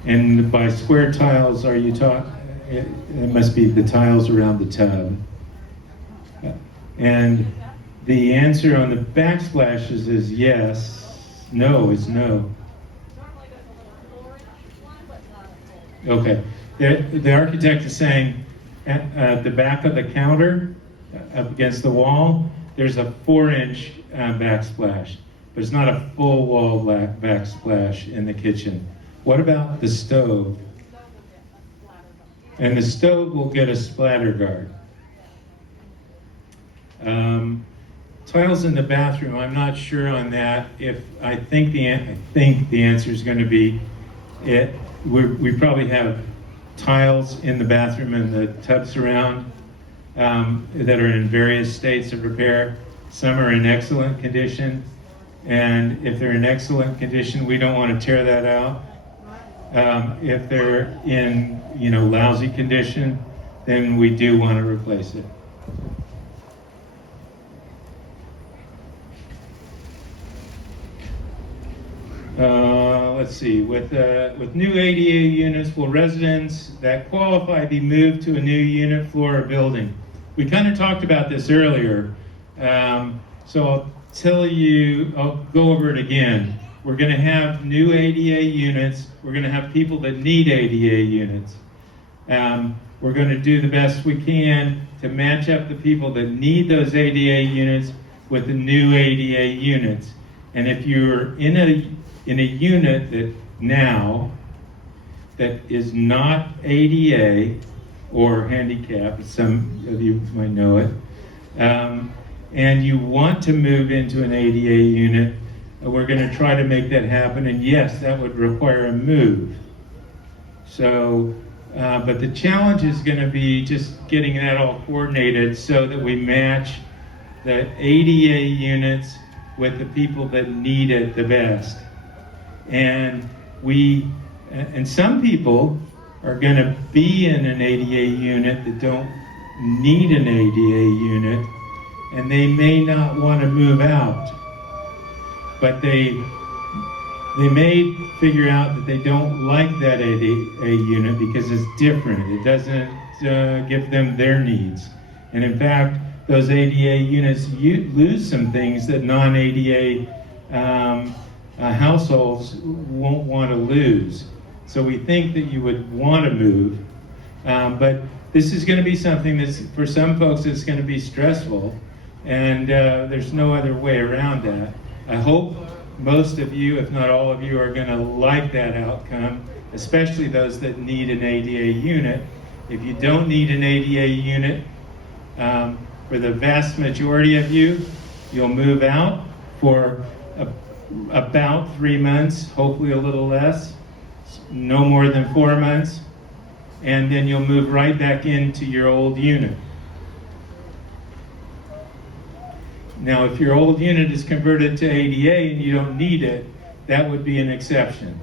And by square tiles, are you talking? It must be the tiles around the tub. And the answer on the backsplashes is yes. No is no. Okay. The architect is saying at the back of the counter, up against the wall, there's a 4-inch backsplash, but it's not a full wall backsplash in the kitchen. What about the stove? And the stove will get a splatter guard. Tiles in the bathroom, I'm not sure on that. I think the answer is going to be we probably have tiles in the bathroom and the tubs around that are in various states of repair. Some are in excellent condition, and if they're in excellent condition, we don't want to tear that out. If they're in lousy condition, then we do want to replace it. Let's see, with new ADA units, will residents that qualify be moved to a new unit, floor, or building? We kind of talked about this earlier, so I'll go over it again. We're going to have new ADA units. We're going to have people that need ADA units. We're going to do the best we can to match up the people that need those ADA units with the new ADA units. And if you're in a unit that is not ADA or handicapped, some of you might know it, and you want to move into an ADA unit, we're going to try to make that happen. And yes, that would require a move. So, but the challenge is going to be just getting that all coordinated so that we match the ADA units with the people that need it the best. And some people are going to be in an ADA unit that don't need an ADA unit, and they may not want to move out, but they may figure out that they don't like that ADA unit because it's different. It doesn't give them their needs. And in fact, those ADA units lose some things that non-ADA households won't want to lose. So we think that you would want to move, but this is going to be something that's, for some folks, it's going to be stressful, and there's no other way around that. I hope most of you, if not all of you, are going to like that outcome, especially those that need an ADA unit. If you don't need an ADA unit, for the vast majority of you, you'll move out for about 3 months, hopefully a little less, no more than 4 months, and then you'll move right back into your old unit. Now, if your old unit is converted to ADA and you don't need it, that would be an exception.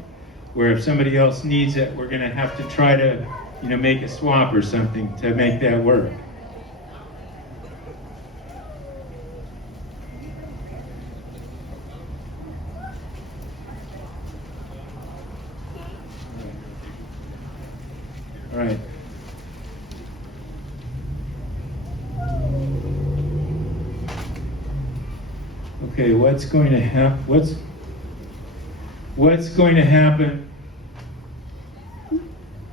Where if somebody else needs it, we're going to have to try to, make a swap or something to make that work. All right. Okay, what's going to happen? What's going to happen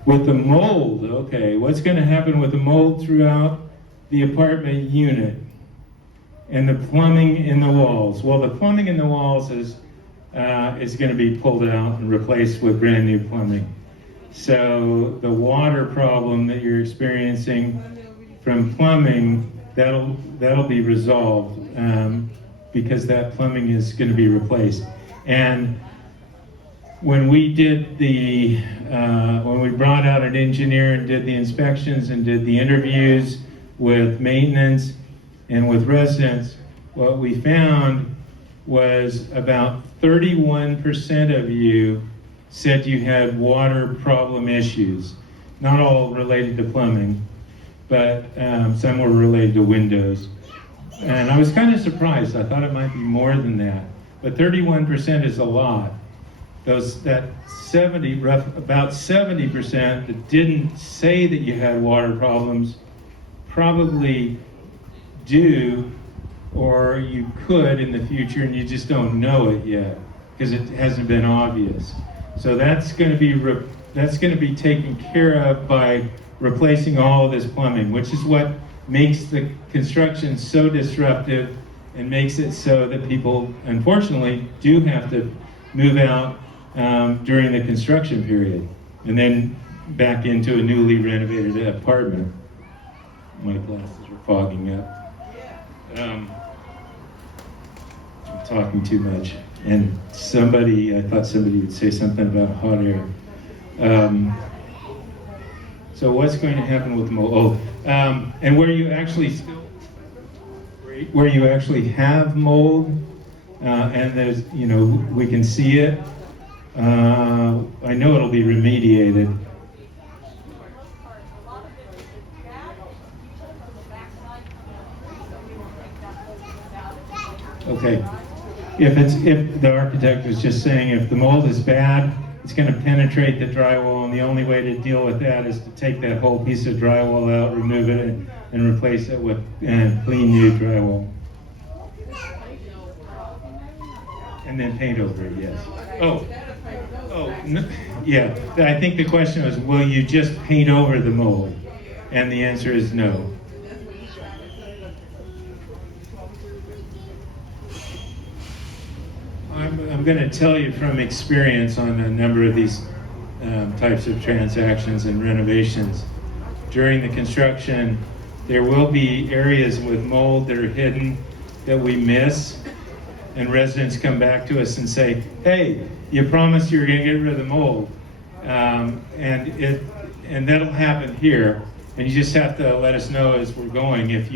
with the mold? Okay, what's going to happen with the mold throughout the apartment unit and the plumbing in the walls? Well, the plumbing in the walls is going to be pulled out and replaced with brand new plumbing. So the water problem that you're experiencing from plumbing, that'll be resolved because that plumbing is going to be replaced. And when we did when we brought out an engineer and did the inspections and did the interviews with maintenance and with residents, what we found was about 31% of you said you had water problem issues. Not all related to plumbing, but some were related to windows. And I was kind of surprised. I thought it might be more than that. But 31% is a lot. About 70% that didn't say that you had water problems probably do, or you could in the future, and you just don't know it yet because it hasn't been obvious. So that's going to be taken care of by replacing all of this plumbing, which is what makes the construction so disruptive and makes it so that people, unfortunately, do have to move out during the construction period and then back into a newly renovated apartment. My glasses are fogging up. I'm talking too much. And I thought somebody would say something about hot air. So what's going to happen with mold? And where you actually have mold, and there's, we can see it, I know it'll be remediated. Okay. If the architect was just saying if the mold is bad, it's going to penetrate the drywall, and the only way to deal with that is to take that whole piece of drywall out, remove it, and replace it with clean new drywall. And then paint over it, yes. Yeah. I think the question was, will you just paint over the mold? And the answer is no. I'm going to tell you from experience on a number of these types of transactions and renovations. During the construction, there will be areas with mold that are hidden that we miss, and residents come back to us and say, hey, you promised you were going to get rid of the mold. And that'll happen here, and you just have to let us know as we're going. If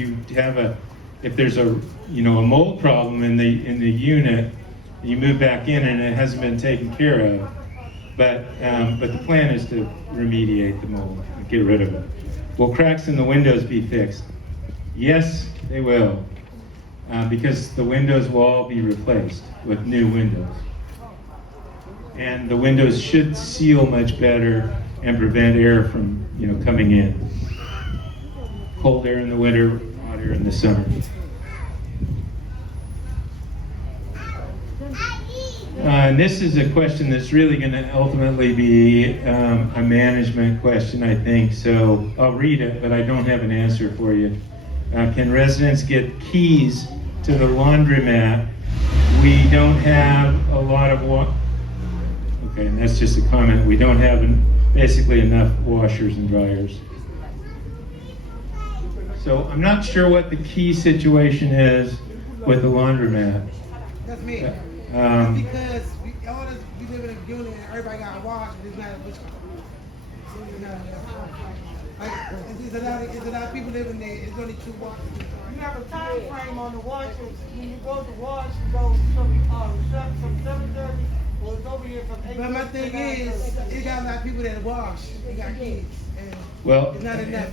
there's a mold problem in the unit, you move back in and it hasn't been taken care of. But the plan is to remediate the mold and get rid of it. Will cracks in the windows be fixed? Yes, they will. Because the windows will all be replaced with new windows. And the windows should seal much better and prevent air from coming in. cold air in the winter, hot air in the summer. And this is a question that's really going to ultimately be a management question, I think. So I'll read it, but I don't have an answer for you. Can residents get keys to the laundromat? We don't have a lot of okay, and that's just a comment. We don't have basically enough washers and dryers. So I'm not sure what the key situation is with the laundromat. That's me. Um, Because we live in a unit and everybody got a wash, and there's not which like, there's a lot of people living there. It's only 2 washers. You have a time frame on the washers. When you go to wash, you go from 7:30, or it's over here from 8:30. But my thing is, it got a lot of people that wash. They got kids, and well, it's not enough.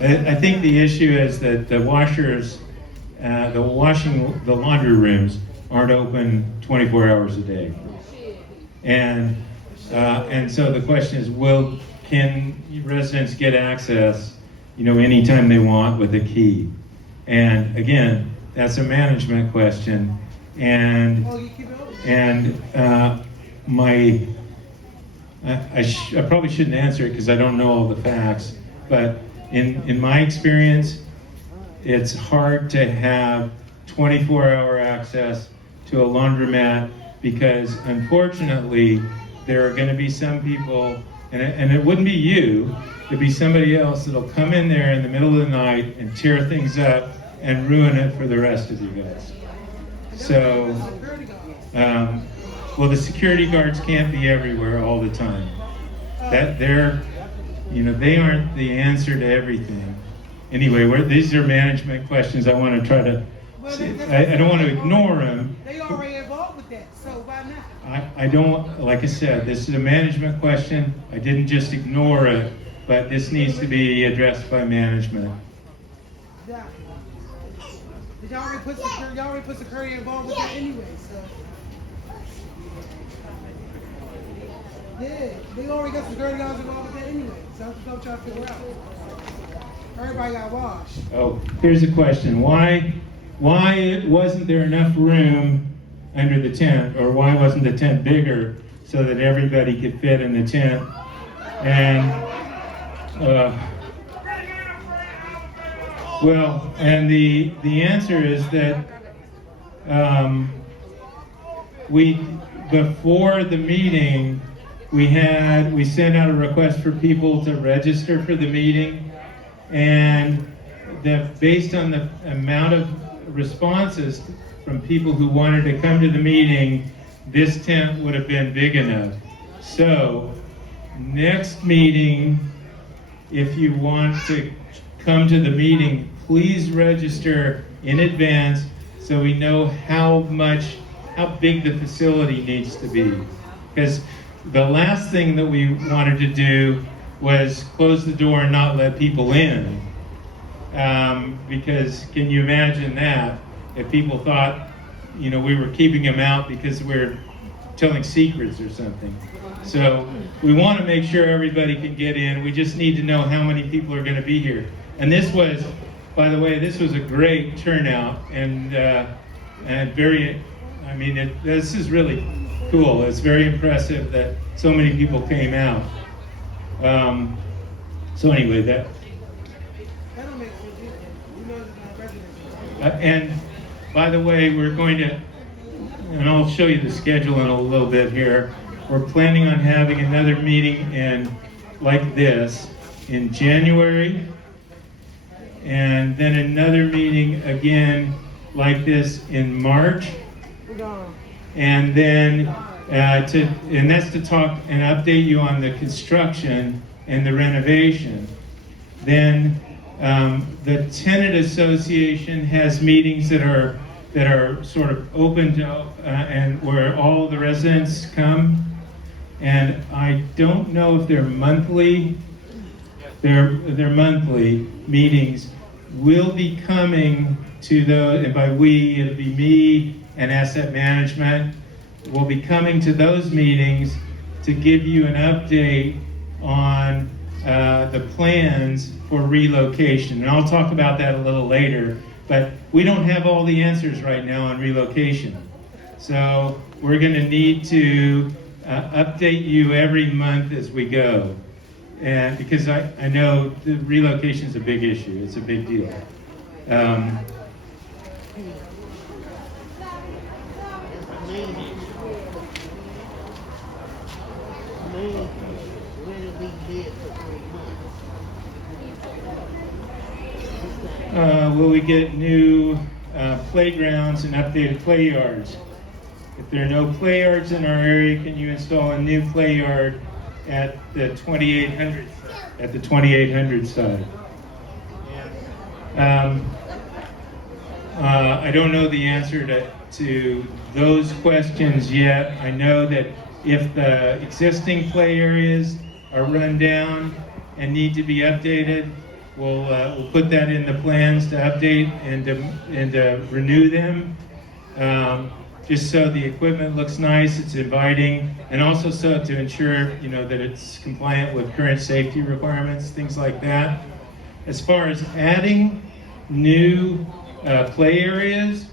I think the issue is that the washers, the laundry rooms aren't open 24 hours a day. And so the question is, can residents get access, anytime they want with a key? And again, that's a management question. And I probably shouldn't answer it because I don't know all the facts, but in my experience, it's hard to have 24-hour access to a laundromat because unfortunately there are going to be some people, and it wouldn't be you, it'd be somebody else that'll come in there in the middle of the night and tear things up and ruin it for the rest of you guys. So, well, the security guards can't be everywhere all the time. They aren't the answer to everything. Anyway, these are management questions. I want to try to. I don't want to ignore them. They already involved with that, so why not? I don't, like I said, this is a management question. I didn't just ignore it, but this needs to be addressed by management. Yeah. Y'all already put security involved with that anyway, so. Yeah, they already got security guards involved with that anyway, so that's what I'm trying to figure out. Everybody got washed. Oh, here's a question. Why wasn't there enough room under the tent, or why wasn't the tent bigger so that everybody could fit in the tent? And the answer is that before the meeting we sent out a request for people to register for the meeting, and based on the amount of responses from people who wanted to come to the meeting, this tent would have been big enough. So next meeting, if you want to come to the meeting, please register in advance so we know how big the facility needs to be. Because the last thing that we wanted to do was close the door and not let people in. Because can you imagine that? If people thought, we were keeping them out because we're telling secrets or something. So we want to make sure everybody can get in. We just need to know how many people are going to be here. And this was, by the way, this was a great turnout and this is really cool. It's very impressive that so many people came out. So anyway, that don't make sense either. You know it's not residents. and by the way, we're going to, and I'll show you the schedule in a little bit here. We're planning on having another meeting like this in January, and then another meeting again like this in March, and then and that's to talk and update you on the construction and the renovation. Then the tenant association has meetings that are sort of open to and where all the residents come. And I don't know if they're monthly. They're monthly meetings. We'll be coming to those, and by we, it'll be me and asset management. We'll be coming to those meetings to give you an update on the plans for relocation. And I'll talk about that a little later, but we don't have all the answers right now on relocation. So we're going to need to update you every month as we go. And because I know the relocation is a big issue, it's a big deal. Will we get new playgrounds and updated play yards? If there are no play yards in our area, can you install a new play yard at the 2800 site? I don't know the answer to those questions yet. I know that if the existing play areas are run down and need to be updated, we'll put that in the plans to update and to renew them. Just so the equipment looks nice, it's inviting, and also so to ensure, that it's compliant with current safety requirements, things like that. As far as adding new play areas,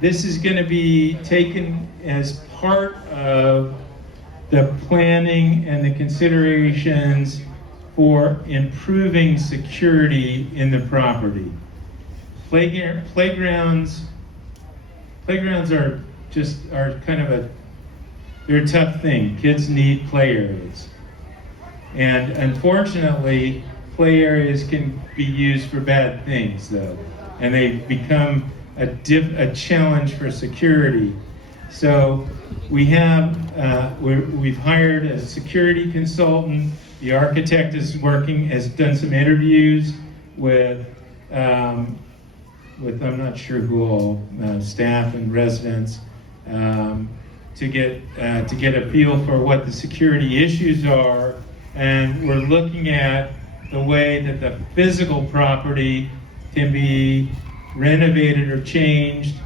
this is going to be taken as part of the planning and the considerations for improving security in the property. Playgrounds are kind of they're a tough thing. Kids need play areas. And unfortunately, play areas can be used for bad things though. And they become a challenge for security. So we've hired a security consultant. The architect has done some interviews with I'm not sure who all, staff and residents, to get a feel for what the security issues are, and we're looking at the way that the physical property can be renovated or changed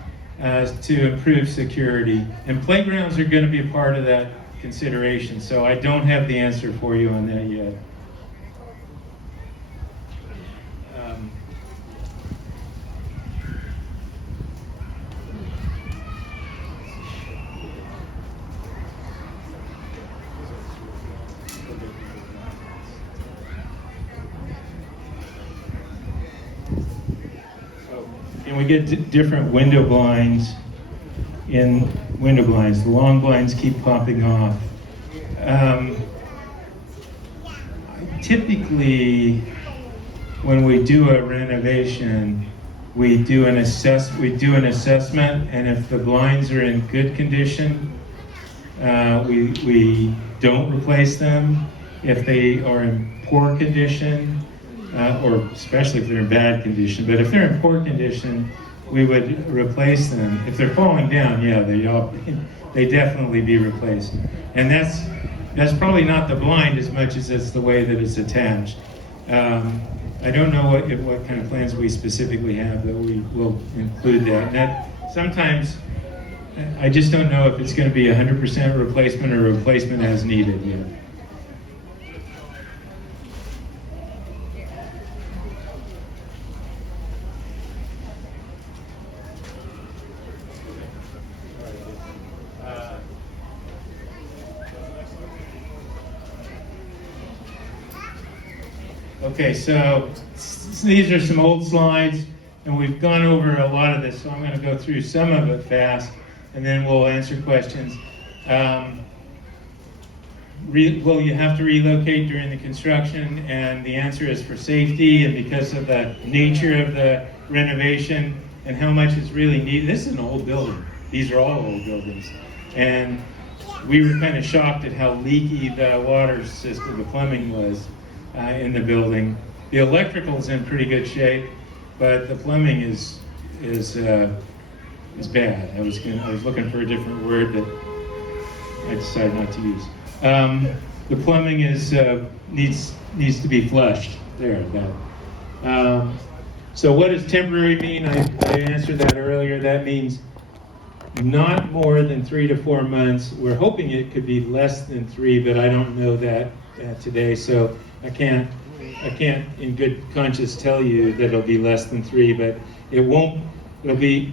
to improve security. And playgrounds are going to be a part of that consideration, so I don't have the answer for you on that yet. And we get different window blinds in window blinds. The long blinds keep popping off. Typically, when we do a renovation, we do an assessment, and if the blinds are in good condition, we don't replace them. If they are in poor condition, or especially if they're in bad condition, but if they're in poor condition, we would replace them. If they're falling down, yeah, they definitely be replaced. And that's probably not the blind as much as it's the way that it's attached. I don't know what kind of plans we specifically have that we will include that. And that sometimes I just don't know if it's going to be 100% replacement or replacement as needed yet. Okay, so these are some old slides, and we've gone over a lot of this, so I'm going to go through some of it fast, and then we'll answer questions. Will you have to relocate during the construction? And the answer is for safety and because of the nature of the renovation and how much is really needed. This is an old building. These are all old buildings. And we were kind of shocked at how leaky the water system, the plumbing was in the building. The electrical's in pretty good shape, but the plumbing is bad. I was looking for a different word that I decided not to use. The plumbing needs to be flushed. There, that. So what does temporary mean? I answered that earlier. That means not more than 3 to 4 months. We're hoping it could be less than 3, but I don't know that today, so I can't I can't in good conscience tell you that it'll be less than 3, but it won't, it'll be,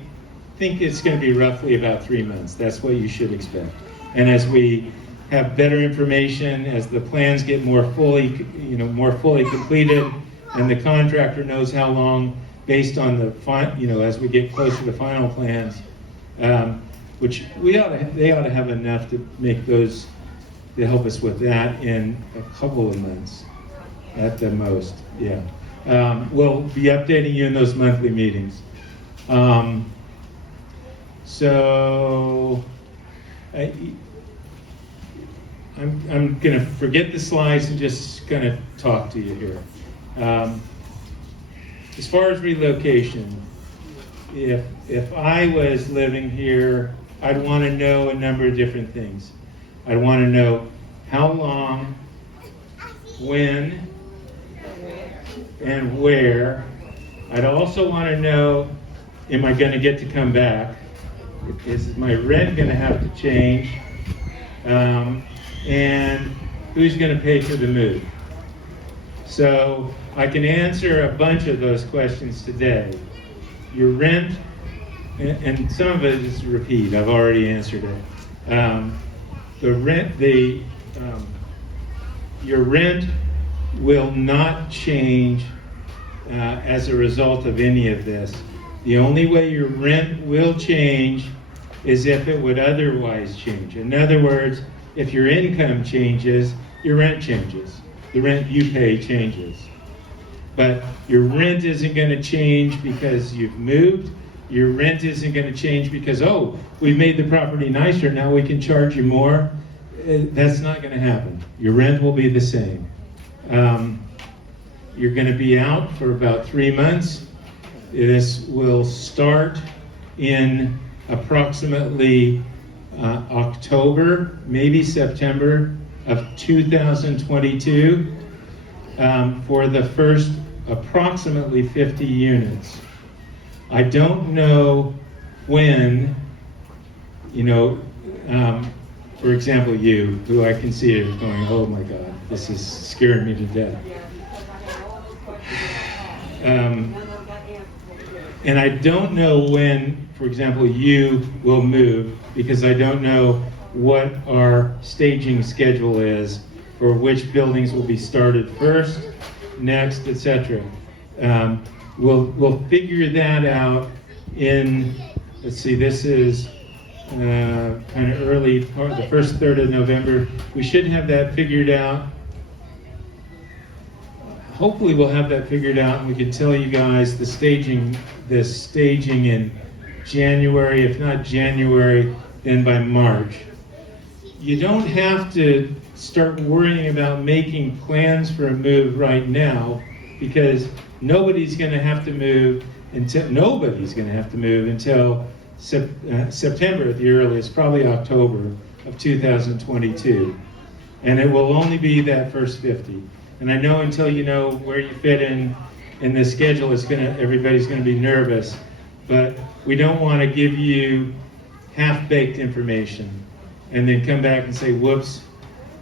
think it's gonna be roughly about 3 months. That's what you should expect. And as we have better information, as the plans get more fully completed, and the contractor knows how long, based on the as we get closer to final plans, which they ought to have enough to make those, to help us with that in a couple of months at the most. Yeah, we'll be updating you in those monthly meetings. So I'm going to forget the slides and just kind of talk to you here. As far as relocation, if I was living here, I'd want to know a number of different things. I'd want to know how long, when, and where. I'd also want to know, am I going to get to come back? Is my rent going to have to change? And who's going to pay for the move? So I can answer a bunch of those questions today. Your rent, and some of it is a repeat, I've already answered it. Your rent will not change as a result of any of this. The only way your rent will change is if it would otherwise change. In other words, if your income changes, your rent changes. The rent you pay changes. But your rent isn't going to change because you've moved. Your rent isn't going to change because, oh, we made the property nicer, now we can charge you more. That's not going to happen. Your rent will be the same. You're going to be out for about 3 months. This will start in approximately October, maybe September of 2022 for the first approximately 50 units. I don't know when, for example, you, who I can see is going, oh my God, this is scaring me to death. And I don't know when, for example, you will move, because I don't know what our staging schedule is for which buildings will be started first, next, etc. We'll figure that out in, let's see, this is kind of early, the first third of November. We should have that figured out. Hopefully we'll have that figured out and we can tell you guys the staging in January, if not January, then by March. You don't have to start worrying about making plans for a move right now, because nobody's going to have to move until September at the earliest, probably October of 2022. And it will only be that first 50. And I know until you know where you fit in the schedule, everybody's going to be nervous. But we don't want to give you half-baked information and then come back and say, whoops,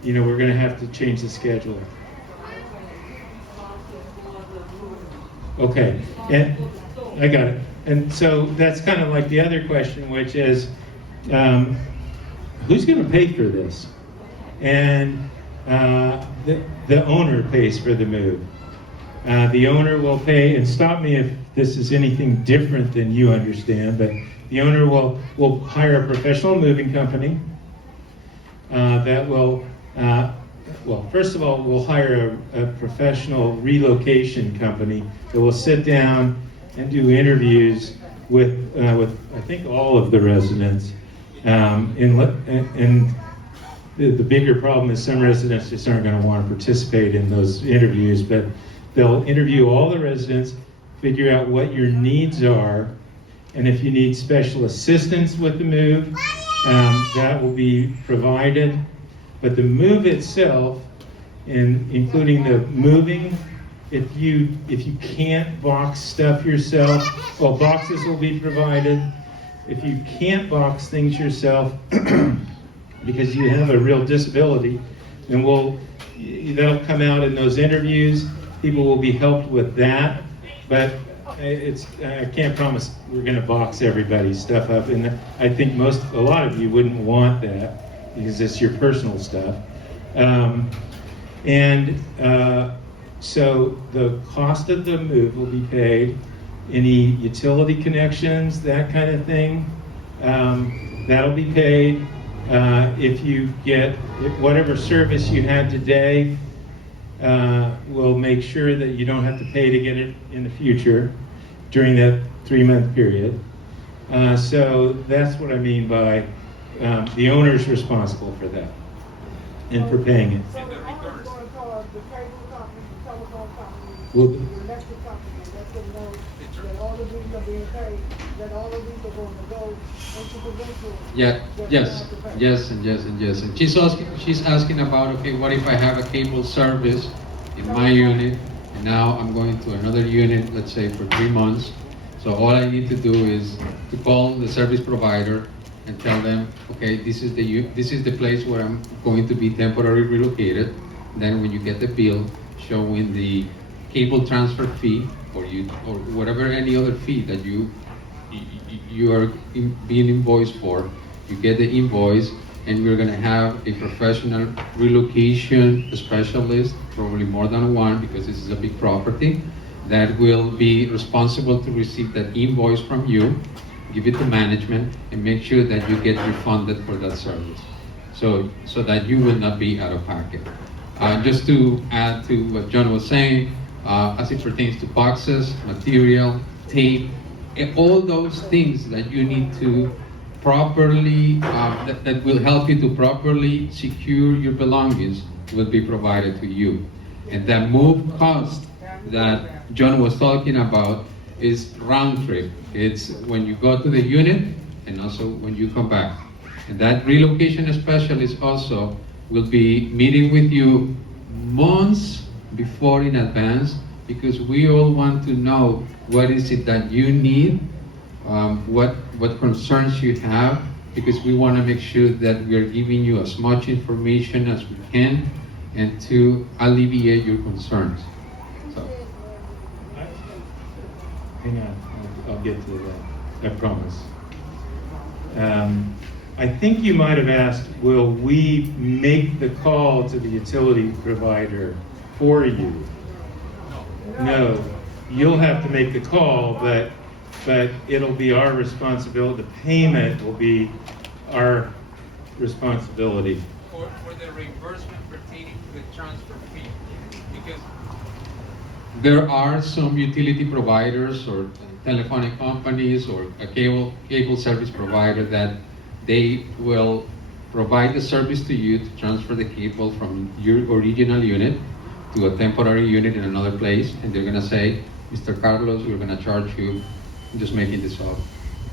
we're going to have to change the schedule. Okay, and I got it. And so that's kind of like the other question, which is, who's going to pay for this? And the owner pays for the move. The owner will pay, and stop me if this is anything different than you understand, but the owner will hire a professional moving company that will, first of all, we'll hire a professional relocation company that will sit down and do interviews with I think all of the residents. And the bigger problem is some residents just aren't going to want to participate in those interviews, but they'll interview all the residents, figure out what your needs are, and if you need special assistance with the move, that will be provided. But the move itself, including the moving, if you can't box stuff yourself, well, boxes will be provided. If you can't box things yourself because you have a real disability, then that'll come out in those interviews. people will be helped with that, but I can't promise we're gonna box everybody's stuff up, and I think a lot of you wouldn't want that, because it's your personal stuff. So the cost of the move will be paid. Any utility connections, that kind of thing, that'll be paid. If you get whatever service you had today, we'll make sure that you don't have to pay to get it in the future during that 3-month period. So that's what I mean by the owner's responsible for that and for paying it. So the owner's gonna call the cable company, the telephone company, Well, the electric company, and let them know that all of these are being paid, that all of these are going to go into the rental. Yeah, that yes, we have to pay. yes, and yes, and yes. And she's asking about, okay, what if I have a cable service in my unit, and now I'm going to another unit, let's say for 3 months. So all I need to do is to call the service provider and tell them, okay, this is the place where I'm going to be temporarily relocated. Then when you get the bill showing the cable transfer fee, or whatever any other fee that you are being invoiced for, you get the invoice, and we're gonna have a professional relocation specialist, probably more than one, because this is a big property, that will be responsible to receive that invoice from you, give it to management, and make sure that you get refunded for that service. So that you will not be out of pocket. Just to add to what John was saying, as it pertains to boxes, material, tape, and all those things that you need to properly, that will help you to properly secure your belongings will be provided to you. And that move cost that John was talking about is round trip. It's when you go to the unit and also when you come back. And that relocation specialist also will be meeting with you months before in advance, because we all want to know what is it that you need, what concerns you have, because we want to make sure that we are giving you as much information as we can and to alleviate your concerns. So. Hang on, I'll get to that, I promise. I think you might have asked, will we make the call to the utility provider for you? No, you'll have to make the call, but it'll be our responsibility. The payment will be our responsibility. For the reimbursement pertaining to the transfer fee, because There are some utility providers or telephonic companies or a cable service provider that they will provide the service to you to transfer the cable from your original unit to a temporary unit in another place, and they're gonna say, Mr. Carlos, we're gonna charge you, I'm just making this up,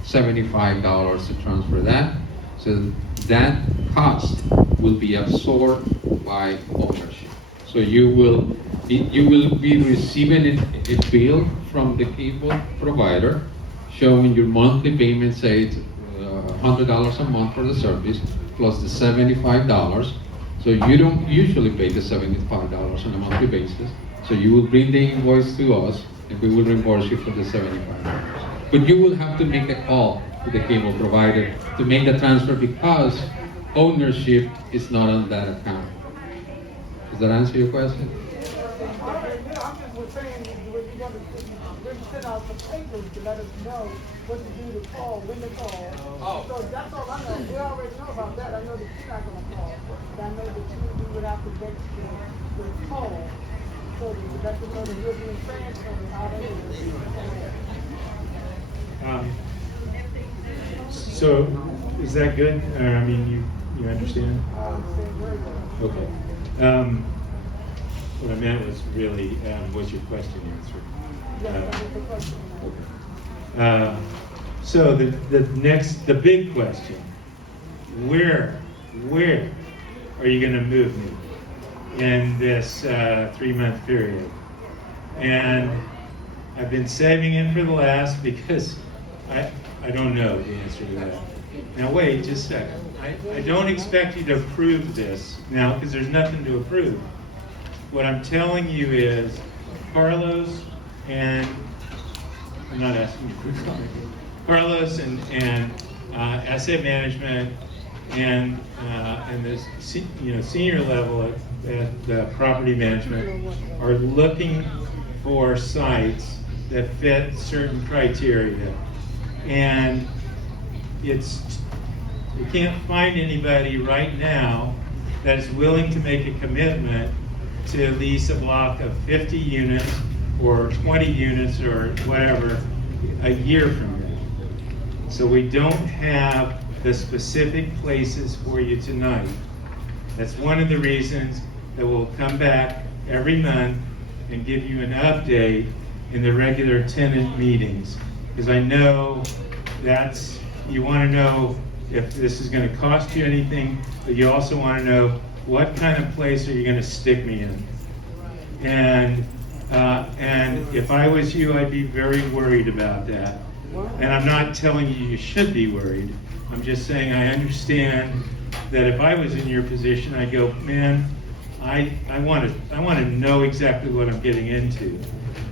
$75 to transfer that. So that cost will be absorbed by ownership. So you will be receiving a bill from the cable provider showing your monthly payment, say it's $100 a month for the service, plus the $75. So you don't usually pay the $75 on a monthly basis. So you will bring the invoice to us, and we will reimburse you for the $75. But you will have to make a call to the cable provider to make the transfer, because ownership is not on that account. Does that answer your question? I'm just was saying, when you got to send out some papers to let us know what to do to call, when to call. Oh. So that's all I know. We already know about that. I know that you're not gonna call, but I know that we would have to get the call. So that we let them know that we're being transferred out of So is that good? I mean, you understand? Okay. What I meant was really, was your question answered? Okay. So the big question, where are you gonna move me in this 3-month period? And I've been saving it for the last, because I don't know the answer to that. Now wait just a second. I don't expect you to approve this now, because there's nothing to approve. What I'm telling you is Carlos and, I'm not asking you for comment. Carlos and asset management and the senior level at property management are looking for sites that fit certain criteria. And we can't find anybody right now that is willing to make a commitment to lease a block of 50 units or 20 units or whatever a year from now. So we don't have the specific places for you tonight. That's one of the reasons that we'll come back every month and give you an update in the regular tenant meetings. Because I know you want to know if this is going to cost you anything, but you also want to know what kind of place are you going to stick me in. And if I was you, I'd be very worried about that. And I'm not telling you you should be worried. I'm just saying I understand that if I was in your position, I'd go, man, I want to know exactly what I'm getting into.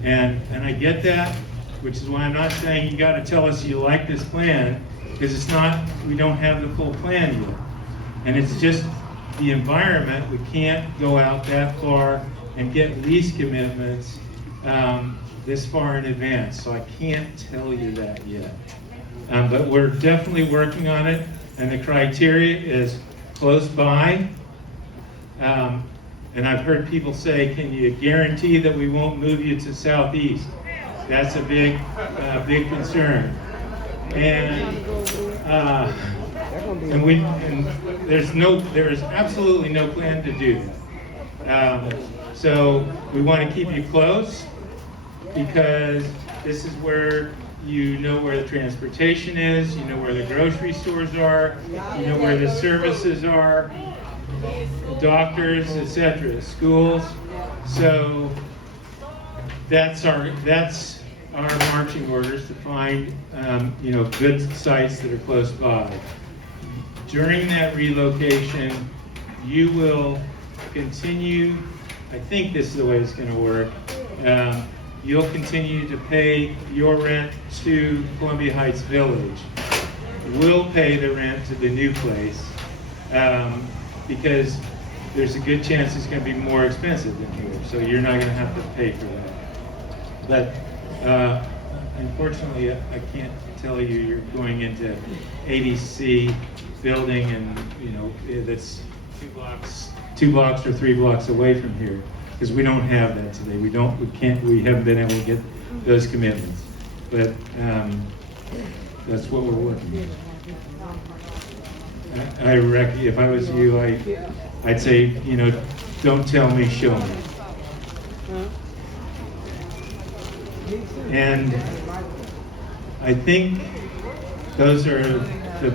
And I get that, which is why I'm not saying you got to tell us you like this plan, because we don't have the full plan yet. And it's just the environment. We can't go out that far and get lease commitments this far in advance. So I can't tell you that yet. But we're definitely working on it, and the criteria is close by. And I've heard people say, can you guarantee that we won't move you to Southeast? That's a big concern. And there is absolutely no plan to do that. So we want to keep you close, because this is where you know where the transportation is, you know where the grocery stores are, you know where the services are, doctors, etc., schools. So that's our marching orders, to find good sites that are close by. During that relocation, you will continue. I think this is the way it's going to work. You'll continue to pay your rent to Columbia Heights Village. We'll pay the rent to the new place, because there's a good chance it's going to be more expensive than here, so you're not going to have to pay for that. But unfortunately, I can't tell you you're going into ABC building, and that's 2 blocks or 3 blocks away from here, because we don't have that today. We haven't been able to get those commitments. But that's what we're working on. I reckon if I was you, I'd say, don't tell me, show me. And I think those are the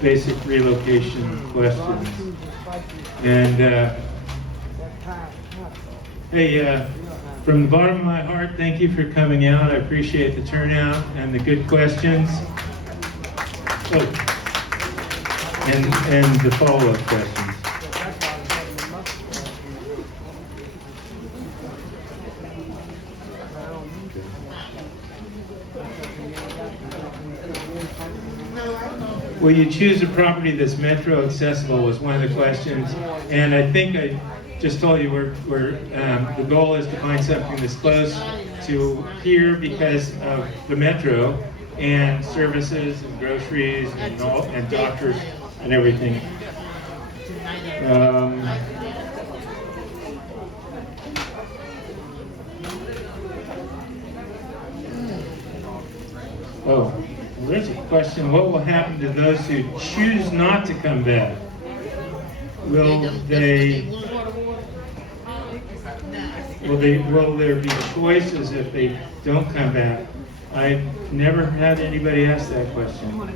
basic relocation questions. And hey, from the bottom of my heart, thank you for coming out. I appreciate the turnout and the good questions. Oh, and the follow-up questions. Will you choose a property that's metro accessible was one of the questions, and I think I just told you the goal is to find something that's close to here because of the metro and services and groceries and doctors and everything. Well, there's a question. What will happen to those who choose not to come back? Will there be choices if they don't come back? I've never had anybody ask that question.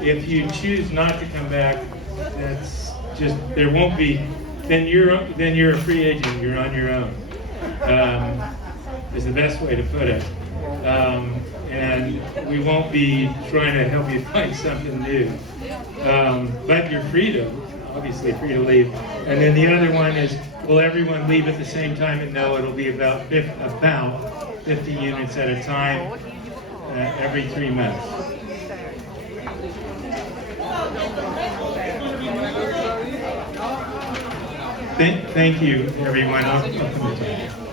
If you choose not to come back, that's just, there won't be, then you're a free agent, you're on your own, is the best way to put it. And we won't be trying to help you find something new. But you're free to, obviously free to leave. And then the other one is, will everyone leave at the same time? And no, it'll be about 50 units at a time, every 3 months. Thank you, everyone. I'll come to you.